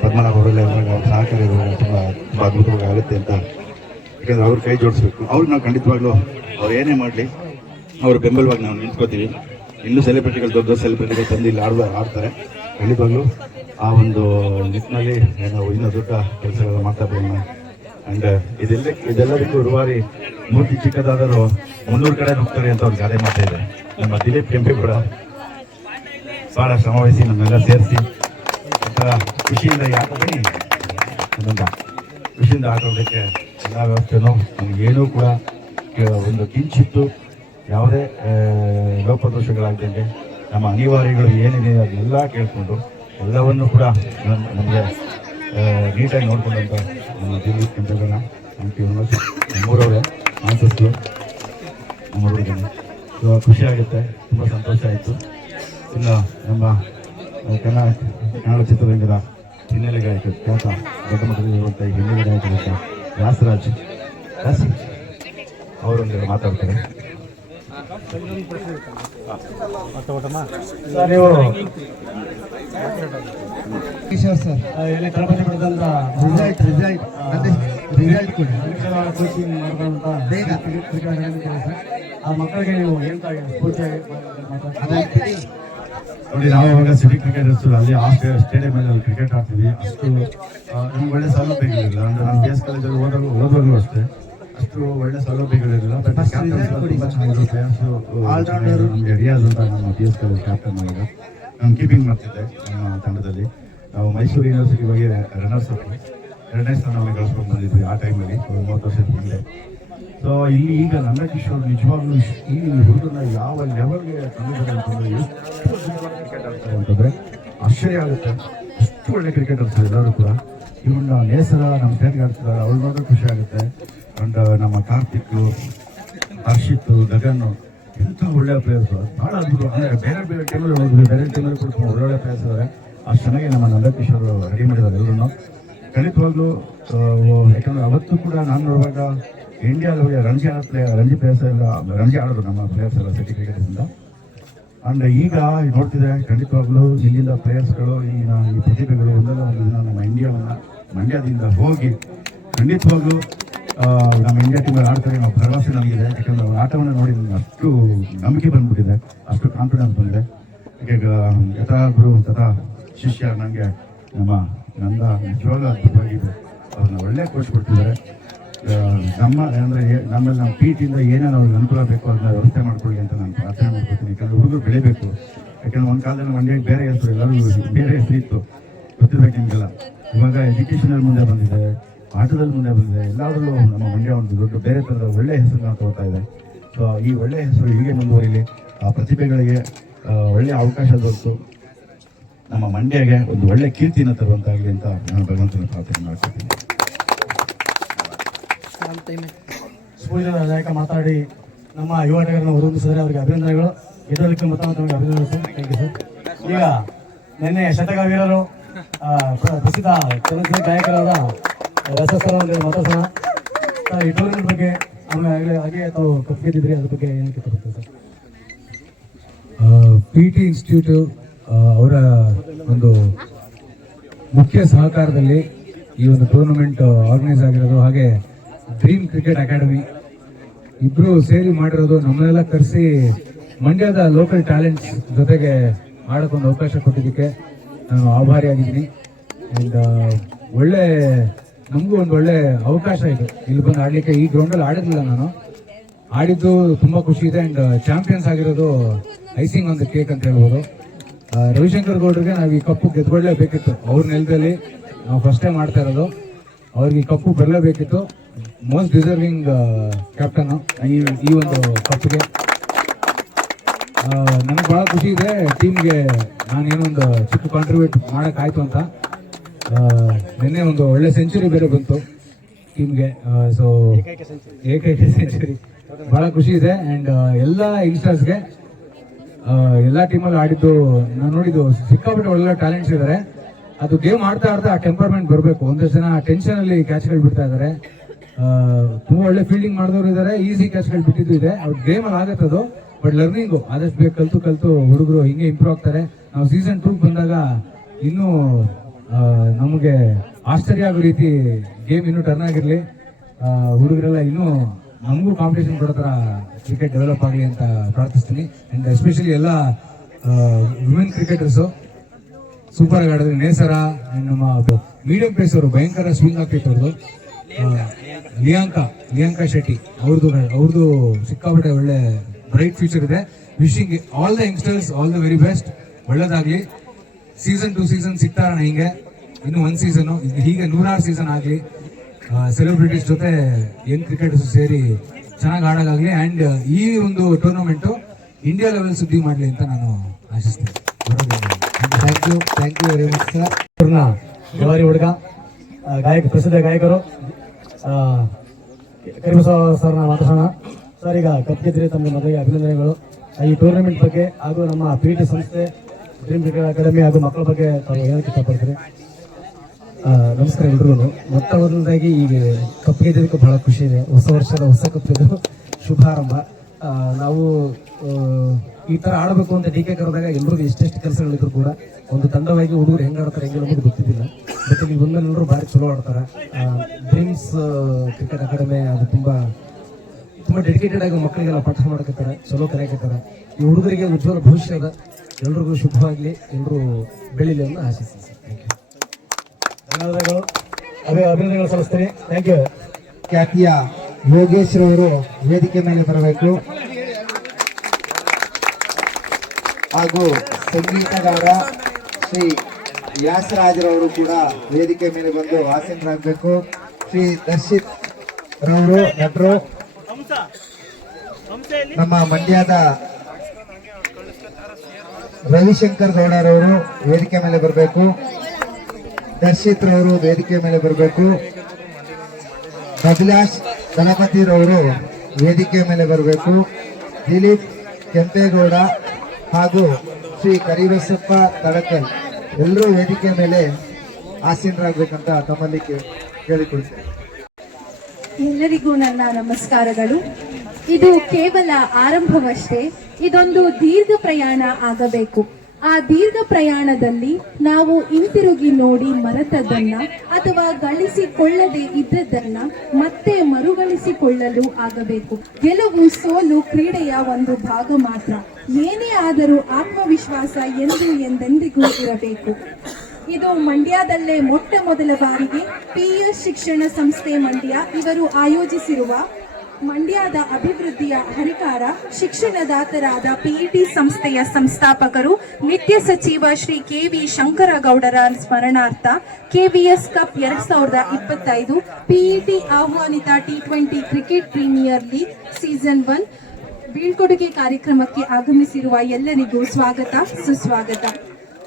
ಪದ್ಮನಾಭ ಅವರೆಲ್ಲ ಅವ್ರ ಸಹಕಾರ ಇರುವಾಗ ತುಂಬ ಅದ್ಭುತವಾಗಿ ಆಗುತ್ತೆ ಅಂತ. ಯಾಕಂದ್ರೆ ಅವ್ರ ಕೈ ಜೋಡಿಸ್ಬೇಕು. ಅವ್ರಿಗೆ ನಾವು ಖಂಡಿತವಾಗ್ಲೂ ಅವ್ರು ಏನೇ ಮಾಡಲಿ ಅವ್ರ ಬೆಂಬಲವಾಗಿ ನಾವು ನಿಂತ್ಕೋತೀವಿ. ಇನ್ನೂ ಸೆಲೆಬ್ರಿಟಿಗಳು ದೊಡ್ಡ ದೊಡ್ಡ ಸೆಲೆಬ್ರಿಟಿಗಳು ತಂದು ಇಲ್ಲಿ ಆಡ್ತಾರೆ. ಖಂಡಿತವಾಗ್ಲೂ ಆ ಒಂದು ನಿಟ್ಟಿನಲ್ಲಿ ನಾವು ಇನ್ನೂ ದೊಡ್ಡ ಕೆಲಸಗಳನ್ನ ಮಾಡ್ತಾ ಬರೋಣ. ಅಂಡ್ ಇದೆಲ್ಲದಕ್ಕೂ ರೂವಾರಿ ಮೂರ್ತಿ ಚಿಕ್ಕದಾದರೂ 300 ಕಡೆ ಹೋಗ್ತಾರೆ ಅಂತ ಅವ್ರು ಗಾದೆ ಮಾಡ್ತಾ ಇದೆ. ನಮ್ಮ ದಿಲೀಪ್ ಕೆಂಪೇಗೌಡ ಬಹಳ ಶ್ರಮವಹಿಸಿ ನಮ್ಮೆಲ್ಲ ಸೇರಿಸಿ ಒಂಥರ ಖುಷಿಯಿಂದ ಖುಷಿಯಿಂದ ಆಟೋದಕ್ಕೆ ಎಲ್ಲ ವ್ಯವಸ್ಥೆನೂ ನಮಗೇನೂ ಕೂಡ ಒಂದು ಕಿಂಚಿತ್ತು ಯಾವುದೇ ಲೋಪದೋಷಗಳಾಗದಂಗೆ ನಮ್ಮ ಅನಿವಾರ್ಯಗಳು ಏನಿದೆ ಅದನ್ನೆಲ್ಲ ಕೇಳಿಕೊಂಡು ಎಲ್ಲವನ್ನೂ ಕೂಡ ನಮಗೆ ನೀಟಾಗಿ ನೋಡ್ಕೊಂಡಂಥ ನಮ್ಮ ದಿಲೀಪ್ ಕೆಂಪೇಗೌಡ ನಮ್ಮೂರವರೇ ಆನ್ಸಸ್ಲು ನಮ್ಮೂರಿಗೆ ಖುಷಿ ಆಗುತ್ತೆ. ತುಂಬ ಸಂತೋಷ ಆಯಿತು. ಇನ್ನು ನಮ್ಮ ಕನ್ನಡ ಚಿತ್ರರಂಗದ ಹಿನ್ನೆಲೆ ಗಾಯಕ ಖ್ಯಾತ ದೊಡ್ಡ ಮಟ್ಟದಲ್ಲಿರುವಂಥ ಹಿನ್ನೆಲೆ ಗಾಯಕ ವ್ಯಾಸರಾಜ್ ಅವರೊಂದಿಗೆ ಮಾತಾಡ್ತಾರೆ. ನೀವು ಎಲ್ಲ ತರಬೇತಿ ಪಡೆದಂತ ರಿಸಲ್ಟ್ ಕೋಚಿಂಗ್ ಮಾಡಿದಂತ ಬೇಗ ಆ ಮಕ್ಕಳಿಗೆ ನೀವು ಹೇಳ್ತಾ ಸ್ಫೂರ್ತಿಯಾಗಿ ನೋಡಿ, ನಾವು ಇವಾಗ ಸಿಟಿ ಕ್ರಿಕೆಟರ್ಸ್ ಅಲ್ಲಿ ಆ ಸ್ಟೇಡಿಯಂ ಅಲ್ಲಿ ಕ್ರಿಕೆಟ್ ಆಡ್ತೀವಿ. ಅಷ್ಟು ನಮ್ಗೆ ಒಳ್ಳೆ ಸೌಲಭ್ಯಗಳಿಲ್ಲ. ಅಂದ್ರೆ ನಮ್ಮ ಬಿ ಎಸ್ ಕಾಲೇಜಲ್ಲಿ ಓದುವಾಗಲೂ ಅಷ್ಟೇ ಅಷ್ಟು ಒಳ್ಳೆ ಸೌಲಭ್ಯಗಳಿರಲಿಲ್ಲ. ತುಂಬ ಚೆನ್ನಾಗಿರೋ ಪ್ಲೇಯರ್ಸ್ ನಮಗೆ ರಿಯಾಜ್ ಅಂತ ನಮ್ಮ ಬಿ ಎಸ್ ಕಾಲೇಜ್ ಕ್ಯಾಪ್ಟನ್ ಆಗ ನಾನು ಕೀಪಿಂಗ್ ಮಾಡ್ತಿದ್ದೆ ನಮ್ಮ ತಂಡದಲ್ಲಿ. ನಾವು ಮೈಸೂರು ಯೂನಿವರ್ಸಿಟಿ ಬಗ್ಗೆ ರನ್ನರ್ಸ್ ಅಪ್ 2ನೇ ಸ್ಥಾನವನ್ನು ಗಳಿಸ್ಕೊಂಡು ಬಂದಿದ್ವಿ ಆ ಟೈಮಲ್ಲಿ 30 ವರ್ಷದ ಹಿಂದೆ. ಸೊ ಇಲ್ಲಿ ಈಗ ನನ್ನ ಕಿಶೋರ್ ನಿಜವಾಗ್ಲೂ ಈ ಹುಡುಗನ ಯಾವ ಲೆವೆಲ್ಗೆ ತಂದಿದ್ದಾರೆ ಅಂತಂದ್ರೆ ಎಷ್ಟು ಕ್ರಿಕೆಟ್ ಆಡ್ತಾರೆ ಅಂತಂದ್ರೆ ಆಶ್ಚರ್ಯ ಆಗುತ್ತೆ. ಅಷ್ಟು ಒಳ್ಳೆ ಕ್ರಿಕೆಟರ್ಸ್ ಎಲ್ಲರೂ ಕೂಡ. ಇವನ್ನ ನೇಸರ ನಮ್ಮ ಸ್ಟೇಟ್ಗೆ ಆಡ್ತಿದ್ದಾರೆ, ಅವ್ರು ನೋಡೋಕೆ ಖುಷಿ ಆಗುತ್ತೆ. ಅಂಡ್ ನಮ್ಮ ಕಾರ್ತಿಕ್, ಹರ್ಷಿತ್, ಗಗನ್ ಎಂಥ ಒಳ್ಳೆಯ ಪ್ಲೇಯರ್ಸ್, ಭಾಳ ಅದ್ಭುತ. ಅಂದರೆ ಬೇರೆ ಟೀಮಲ್ಲಿ ಹೋದ್ವಿ, ಬೇರೆ ಟೀಮಲ್ಲಿ ಕೂಡ ಒಳ್ಳೊಳ್ಳೆ ಪ್ಲೇಯರ್ಸ್ ಇದ್ದಾರೆ. ಅಷ್ಟು ಚೆನ್ನಾಗಿ ನಮ್ಮ ನಂದಕಿಶೋರ್ ರೆಡಿ ಮಾಡಿದ್ದಾರೆ ಎಲ್ಲರೂ. ಖಂಡಿತವಾಗ್ಲೂ ಯಾಕಂದ್ರೆ ಅವತ್ತು ಕೂಡ ನಾನು ನೋಡುವಾಗ ಇಂಡಿಯಾದಲ್ಲಿ ರಂಜಿ ಪ್ಲೇಯರ್ಸ್ ಎಲ್ಲ ರಂಜಿ ಆಡೋದು ನಮ್ಮ ಪ್ಲೇಯರ್ಸ್ ಎಲ್ಲ ಸಿಟಿ ಕ್ರಿಕೆಟಿಂದ. ಅಂಡ್ ಈಗ ನೋಡ್ತಿದ್ರೆ ಖಂಡಿತವಾಗ್ಲೂ ಇಲ್ಲಿಂದ ಪ್ಲೇಯರ್ಸ್ಗಳು ಈ ಪ್ರತಿಭೆಗಳು ಒಂದಲ್ಲ ಒಂದು ದಿನ ನಮ್ಮ ಮಂಡ್ಯದಿಂದ ಹೋಗಿ ಖಂಡಿತವಾಗ್ಲೂ ನಮ್ಮ ಇಂಡಿಯಾ ಟೀಮಲ್ಲಿ ಆಡ್ತಾರೆ. ನಾವು ಭರವಸೆ ನಮಗಿದೆ. ಯಾಕಂದ್ರೆ ಅವ್ರ ಆಟವನ್ನು ನೋಡಿ ನಮ್ಗೆ ಅಷ್ಟು ನಂಬಿಕೆ ಬಂದ್ಬಿಟ್ಟಿದೆ, ಅಷ್ಟು ಕಾನ್ಫಿಡೆನ್ಸ್ ಬಂದಿದೆ. ಈಗ ಯಥಾ ಗುರು ತಥಾ ಶಿಷ್ಯ ನನಗೆ ನಮ್ಮ ನಂದ ನಿಜವಾಗ್ಲೂ ಅದ್ಭುತವಾಗಿದೆ. ಅವ್ರನ್ನ ಒಳ್ಳೆ ಕೋಚ್ ಕೊಡ್ತಿದ್ದಾರೆ. ನಮ್ಮಲ್ಲಿ ನಮ್ಮ ಪೀಟಿಂದ ಏನೇನು ಅವ್ರಿಗೆ ಅನುಕೂಲ ಬೇಕು ಅದನ್ನ ವ್ಯವಸ್ಥೆ ಮಾಡ್ಕೊಳ್ಳಿ ಅಂತ ನಾನು ಪ್ರಾರ್ಥನೆ ಮಾಡ್ಕೊಳ್ತೀನಿ. ಯಾಕಂದ್ರೆ ಹುಡುಗರು ಬೆಳಿಬೇಕು. ಯಾಕಂದ್ರೆ ಒಂದು ಕಾಲದಲ್ಲಿ ಮಂಡ್ಯಕ್ಕೆ ಬೇರೆ ಹೆಸರು, ಎಲ್ಲರೂ ಬೇರೆ ಹೆಸರು ಇತ್ತು, ಗೊತ್ತಿರ್ಬೇಕು ನಿಮಗೆಲ್ಲ. ಇವಾಗ ಎಜುಕೇಷನಲ್ಲಿ ಮುಂದೆ ಬಂದಿದೆ, ಆಟದಲ್ಲಿ ಮುಂದೆ ಬಂದಿದೆ. ಎಲ್ಲಾದ್ರಲ್ಲೂ ನಮ್ಮ ಮಂಡ್ಯ ಒಂದು ದೊಡ್ಡ ಬೇರೆ ಥರದ ಒಳ್ಳೆ ಹೆಸರನ್ನ ತಗೋತಾ ಇದೆ. ಸೊ ಈ ಒಳ್ಳೆಯ ಹೆಸರು ಹೀಗೆ ಮುಂದುವರಿಲಿ. ಆ ಪ್ರತಿಭೆಗಳಿಗೆ ಒಳ್ಳೆಯ ಅವಕಾಶ ದೊರೆತು ನಮ್ಮ ಮಂಡ್ಯಗೆ ಒಂದು ಒಳ್ಳೆ ಕೀರ್ತಿನ ತರುವಂತಾಗಲಿ ಅಂತ ನಾನು ಭಗವಂತನ ಪ್ರಾರ್ಥನೆ ಮಾಡ್ಕೊತೀನಿ. ಸ್ಫೂರ್ತಿದಾಯಕ ಮಾತಾಡಿ ನಮ್ಮ ಯುವಕರನ್ನು ಹೊರಹೊಮ್ಮಿಸಿದರೆ ಅವರಿಗೆ ಅಭಿನಂದನೆಗಳು. ಇದಕ್ಕೆ ಮತ್ತೊಮ್ಮೆ ಅಭಿನಂದನೆ ಸರ್. Thank you sir. ಈಗ ನಿನ್ನೆ ಶತಕವೀರರು ಪ್ರಸಿದ್ಧ ಚಲನಚಿತ್ರ ಗಾಯಕರಾದ ರಸಸರ ಮಾತಾಡೋಣ. ಈ ಟೂರ್ನಮೆಂಟ್ ಬಗ್ಗೆ ಆಮೇಲೆ ಹಾಗೆ ತಾವು ಕಪ್ ಗೆದ್ದಿದ್ರಿ, ಅದ್ರ ಬಗ್ಗೆ ಏನಕ್ಕೆ ತರುತ್ತೆ ಸರ್? PT ಇನ್ಸ್ಟಿಟ್ಯೂಟ್ ಅವರ ಒಂದು ಮುಖ್ಯ ಸಹಕಾರದಲ್ಲಿ ಈ ಒಂದು ಟೂರ್ನಮೆಂಟ್ ಆರ್ಗನೈಸ್ ಆಗಿರೋದು, ಹಾಗೆ ಡ್ರೀಮ್ ಕ್ರಿಕೆಟ್ ಅಕಾಡೆಮಿ ಇಬ್ರು ಸೇರಿ ಮಾಡಿರೋದು, ನಮ್ಮನ್ನೆಲ್ಲ ಕರೆಸಿ ಮಂಡ್ಯದ ಲೋಕಲ್ ಟ್ಯಾಲೆಂಟ್ಸ್ ಜೊತೆಗೆ ಆಡೋಕ್ಕೊಂದು ಅವಕಾಶ ಕೊಟ್ಟಿದ್ದಕ್ಕೆ ನಾನು ಆಭಾರಿಯಾಗಿದ್ದೀನಿ. ಆ್ಯಂಡ್ ಒಳ್ಳೆ ನಮಗೂ ಒಂದು ಒಳ್ಳೆ ಅವಕಾಶ ಇದು ಇಲ್ಲಿ ಬಂದು ಆಡಲಿಕ್ಕೆ. ಈ ಗ್ರೌಂಡಲ್ಲಿ ಆಡಿರಲಿಲ್ಲ, ನಾನು ಆಡಿದ್ದು ತುಂಬ ಖುಷಿ ಇದೆ. ಆ್ಯಂಡ್ ಚಾಂಪಿಯನ್ಸ್ ಆಗಿರೋದು ಐಸಿಂಗ್ ಆನ್ ದ ಕೇಕ್ ಅಂತ ಹೇಳ್ಬೋದು. ರವಿಶಂಕರ್ ಗೌಡ್ರಿಗೆ ನಾವು ಈ ಕಪ್ಪು ಗೆದ್ಕೊಳ್ಳೇಬೇಕಿತ್ತು. ಅವ್ರ ನೆಲದಲ್ಲಿ ನಾವು ಫಸ್ಟ್ ಟೈಮ್ ಆಡ್ತಾ ಇರೋದು, ಅವ್ರಿಗೆ ಈ ಕಪ್ಪು ಬರಲೇಬೇಕಿತ್ತು. ಮೋಸ್ಟ್ ಡಿಸರ್ವಿಂಗ್ ಕ್ಯಾಪ್ಟನ್ ಈ ಒಂದು ಕಪ್ಪಿಗೆ. ನನಗೆ ಭಾಳ ಖುಷಿ ಇದೆ ಟೀಮ್ಗೆ ನಾನೇನೊಂದು ಚಿಕ್ಕ ಕಾಂಟ್ರಿಬ್ಯೂಟ್ ಮಾಡೋಕ್ಕಾಯ್ತು ಅಂತ. ನಿನ್ನೆ ಒಂದು ಒಳ್ಳೆ ಸೆಂಚುರಿ ಬೇರೆ ಬಂತು ಟೀಮ್ಗೆ. ಸೊ ಏಕೈಕ ಸೆಂಚುರಿ, ಭಾಳ ಖುಷಿ ಇದೆ. ಆ್ಯಂಡ್ ಎಲ್ಲ ಯಂಗ್ಸ್ಟರ್ಸ್ಗೆ ಎಲ್ಲ ಟೀಮಲ್ಲಿ ಆಡಿದ್ದು ನಾನು ನೋಡಿದ್ದು ಸಿಕ್ಕಾಪಟ್ಟೆ ಒಳ್ಳೆ ಟ್ಯಾಲೆಂಟ್ಸ್ ಇದ್ದಾರೆ. ಅದು ಗೇಮ್ ಆಡ್ತಾ ಆಡ್ತಾ ಆ ಟೆಂಪರ್ಮೆಂಟ್ ಬರಬೇಕು. ಒಂದಷ್ಟು ಜನ ಟೆನ್ಷನಲ್ಲಿ ಕ್ಯಾಚ್ಗಳು ಬಿಡ್ತಾ ಇದ್ದಾರೆ, ತುಂಬ ಒಳ್ಳೆ ಫೀಲ್ಡಿಂಗ್ ಮಾಡಿದವರು ಇದ್ದಾರೆ, ಈಸಿ ಕ್ಯಾಚ್ಗಳು ಬಿಟ್ಟಿದ್ದು ಇದೆ. ಅವ್ರ ಗೇಮಲ್ಲಿ ಆಗತ್ತದು, ಬಟ್ ಲರ್ನಿಂಗು ಆದಷ್ಟು ಬೇಗ ಕಲ್ತು ಹುಡುಗರು ಹಿಂಗೆ ಇಂಪ್ರೂವ್ ಆಗ್ತಾರೆ. ನಾವು ಸೀಸನ್ 2 ಬಂದಾಗ ಇನ್ನೂ ನಮಗೆ ಆಶ್ಚರ್ಯ ಆಗೋ ರೀತಿ ಗೇಮ್ ಇನ್ನೂ ಟರ್ನ್ ಆಗಿರಲಿ, ಹುಡುಗರೆಲ್ಲ ಇನ್ನೂ ನಮಗೂ ಕಾಂಪಿಟೇಷನ್ ಕೊಡೋ ಥರ ಕ್ರಿಕೆಟ್ ಡೆವಲಪ್ ಆಗಲಿ ಅಂತ ಪ್ರಾರ್ಥಿಸ್ತೀನಿ. ಆ್ಯಂಡ್ ಎಸ್ಪೆಷಲಿ ಎಲ್ಲ ವಿಮೆನ್ ಕ್ರಿಕೆಟರ್ಸು ಸೂಪರ್ ಆಗಿ ಆಡಿದ್ರು. ನೇಸರ ಆ್ಯಂಡ್ ನಮ್ಮ ಮೀಡಿಯಂ ಪೇಸ್ ಅವರು ಭಯಂಕರ ಸ್ವಿಂಗ್ ಆಗ್ತಿತ್ತು ಅವ್ರದ್ದು. ಲಿಯಾಂಕಾ ಶೆಟ್ಟಿ ಅವ್ರದ್ದು ಸಿಕ್ಕಾಪಟ್ಟೆ ಒಳ್ಳೆ ಬ್ರೈಟ್ ಫ್ಯೂಚರ್ ಇದೆ. Wishing all the youngsters all the very best, ಒಳ್ಳೇದಾಗ್ಲಿ. ಸೀಸನ್ 2 ಸೀಸನ್ ಸಿಗ್ತಾರಣ ಹಿಂಗೆ, ಇನ್ನು 1 ಸೀಸನ್ ಹೀಗೆ 106 ಸೀಸನ್ ಆಗಲಿ. ಸೆಲೆಬ್ರಿಟೀಸ್ ಜೊತೆ ಯಂಗ್ ಕ್ರಿಕೆಟರ್ಸ್ ಸೇರಿ ಚೆನ್ನಾಗಿ ಆಡೋಕ್ಕಾಗಲಿ. ಆ್ಯಂಡ್ ಈ ಒಂದು ಟೂರ್ನಮೆಂಟು ಇಂಡಿಯಾ ಲೆವೆಲ್ ಸುದ್ದಿ ಮಾಡಲಿ ಅಂತ ನಾನು ಆಶಿಸ್ತೀನಿ. Thank you very much sir. ಅವ್ರನ್ನ ಜವಾರಿ ಹುಡುಗ ಪ್ರಸಿದ್ಧ ಗಾಯಕರು ಕರಿಬಸವ ಸರ್ನ ಮಾತಾಡೋಣ. ಸರ್, ಈಗ ಕಪ್ ಗೆದ್ದರೆ ತಮ್ಮ ಮೊದಲಿಗೆ ಅಭಿನಂದನೆಗಳು. ಈ ಟೂರ್ನಮೆಂಟ್ ಬಗ್ಗೆ ಹಾಗೂ ನಮ್ಮ PET ಸಂಸ್ಥೆ ಡ್ರೀಮ್ ಕ್ರಿಕೆಟ್ ಅಕಾಡೆಮಿ ಹಾಗೂ ಮಕ್ಕಳ ಬಗ್ಗೆ ತಾವು ಹೇಳಕ್ಕೆ ಇಷ್ಟಪಡ್ತೀರಿ? ನಮಸ್ಕಾರ ಎಲ್ರಿಗೂ. ಮೊದಲನೇದಾಗಿ ಈಗ ಕಪ್ ಗೆದ್ದಕ್ಕೆ ಬಹಳ ಖುಷಿ ಇದೆ. ಹೊಸ ವರ್ಷದ ಹೊಸ ಕಪ್ ಇದು ಶುಭಾರಂಭ. ನಾವು ಈ ತರ ಆಡಬೇಕು ಅಂತ DK ಕರೆದಾಗ ಎಲ್ಲರಿಗೂ ಎಷ್ಟೆಷ್ಟು ಕೆಲಸಗಳಿದ್ರು ಕೂಡ ಒಂದು ತಂಡವಾಗಿ ಹುಡುಗರು ಹೆಂಗ್ ಆಡ್ತಾರೆ ಹೆಂಗೆ ನಮಗೆ ಗೊತ್ತಿದ್ದಿಲ್ಲ. ಬಟ್ ಇಲ್ಲಿ ಎಲ್ಲರೂ ಭಾರಿ ಚಲೋ ಆಡ್ತಾರೆ. ಡ್ರೀಮ್ಸ್ ಕ್ರಿಕೆಟ್ ಅಕಾಡೆಮಿ ಅದು ತುಂಬಾ ಡೆಡಿಕೇಟೆಡ್ ಆಗಿ ಮಕ್ಕಳಿಗೆಲ್ಲ ಪಾಠ ಮಾಡಕತ್ತಾರೆ, ಚಲೋ ಕರೆಯಕತ್ತಾರೆ. ಈ ಹುಡುಗರಿಗೆ ಉಜ್ವಲ ಭವಿಷ್ಯ ಅದ. ಎಲ್ರಿಗೂ ಶುಭವಾಗ್ಲಿ, ಎಲ್ಲರೂ ಬೆಳಿಲಿ ಅಂತ ಆಶಿಸ್ತೀನಿ ಸರ್. Thank you. ಅಭಿನಂದನೆಗಳು ಸಲ್ಲಿಸ್ತೀನಿ. Thank you. ಖ್ಯಾತಿಯ ಯೋಗೇಶ್ ರವರು ವೇದಿಕೆ ಮೇಲೆ ಬರಬೇಕು ಹಾಗೂ ಸಂಗೀತಗಾರ ಶ್ರೀ ವ್ಯಾಸರಾಜರವರು ಕೂಡ ವೇದಿಕೆ ಮೇಲೆ ಬಂದು ಆಸೀನರಾಗಬೇಕು. ಶ್ರೀ ದರ್ಶಿತ್ ರವರು ನಟರು, ನಮ್ಮ ಮಂಡ್ಯದ ರವಿಶಂಕರ್ ಗೌಡರವರು ವೇದಿಕೆ ಮೇಲೆ ಬರಬೇಕು. ದರ್ಶಿತ್ ರವರು ವೇದಿಕೆ ಮೇಲೆ ಬರಬೇಕು. ಅಭಿಲಾಷ್ ಗಣಪತಿ ರವರು ವೇದಿಕೆ ಮೇಲೆ ಬರಬೇಕು. ದಿಲೀಪ್ ಕೆಂಪೇಗೌಡ ಹಾಗೂ ಶ್ರೀ ಕರಿಬಸಪ್ಪ ತಳಕಲ್ ಎಲ್ಲರೂ ವೇದಿಕೆ ಮೇಲೆ ಆಸೀನರಾಗಬೇಕಂತ ತಮ್ಮಲ್ಲಿ ಕೇಳಿಕೊಳ್ತೇನೆ. ಎಲ್ಲರಿಗೂ ನನ್ನ ನಮಸ್ಕಾರಗಳು. ಇದು ಕೇವಲ ಆರಂಭವಷ್ಟೇ. ಇದೊಂದು ದೀರ್ಘ ಪ್ರಯಾಣ ಆಗಬೇಕು. ಆ ದೀರ್ಘ ಪ್ರಯಾಣದಲ್ಲಿ ನಾವು ಹಿಂತಿರುಗಿ ನೋಡಿ ಮರೆತದ್ದನ್ನ ಅಥವಾ ಗಳಿಸಿಕೊಳ್ಳದೆ ಇದ್ದದ್ದನ್ನ ಮತ್ತೆ ಮರುಗಳಿಸಿಕೊಳ್ಳಲು ಆಗಬೇಕು. ಗೆಲುವು ಸೋಲು ಕ್ರೀಡೆಯ ಒಂದು ಭಾಗ ಮಾತ್ರ. ಏನೇ ಆದರೂ ಆತ್ಮವಿಶ್ವಾಸ ಎಂದೆಂದಿಗೂ ಇರಬೇಕು. ಇದು ಮಂಡ್ಯದಲ್ಲೇ ಮೊಟ್ಟ ಮೊದಲ ಬಾರಿಗೆ PS ಶಿಕ್ಷಣ ಸಂಸ್ಥೆ ಮಂಡ್ಯ ಇವರು ಆಯೋಜಿಸಿರುವ ಮಂಡ್ಯದ ಅಭಿವೃದ್ಧಿಯ ಹರಿಕಾರ ಶಿಕ್ಷಣದಾತರಾದ PET ಸಂಸ್ಥೆಯ ಸಂಸ್ಥಾಪಕರು ನಿತ್ಯ ಸಚಿವ ಶ್ರೀ KV ಶಂಕರಗೌಡರ ಸ್ಮರಣಾರ್ಥ KVS ಕಪ್ 2025 PET ಆಹ್ವಾನಿತ T20 cricket premier league season 1 ಬೀಳ್ಕೊಡುಗೆ ಕಾರ್ಯಕ್ರಮಕ್ಕೆ ಆಗಮಿಸಿರುವ ಎಲ್ಲರಿಗೂ ಸ್ವಾಗತ ಸುಸ್ವಾಗತ.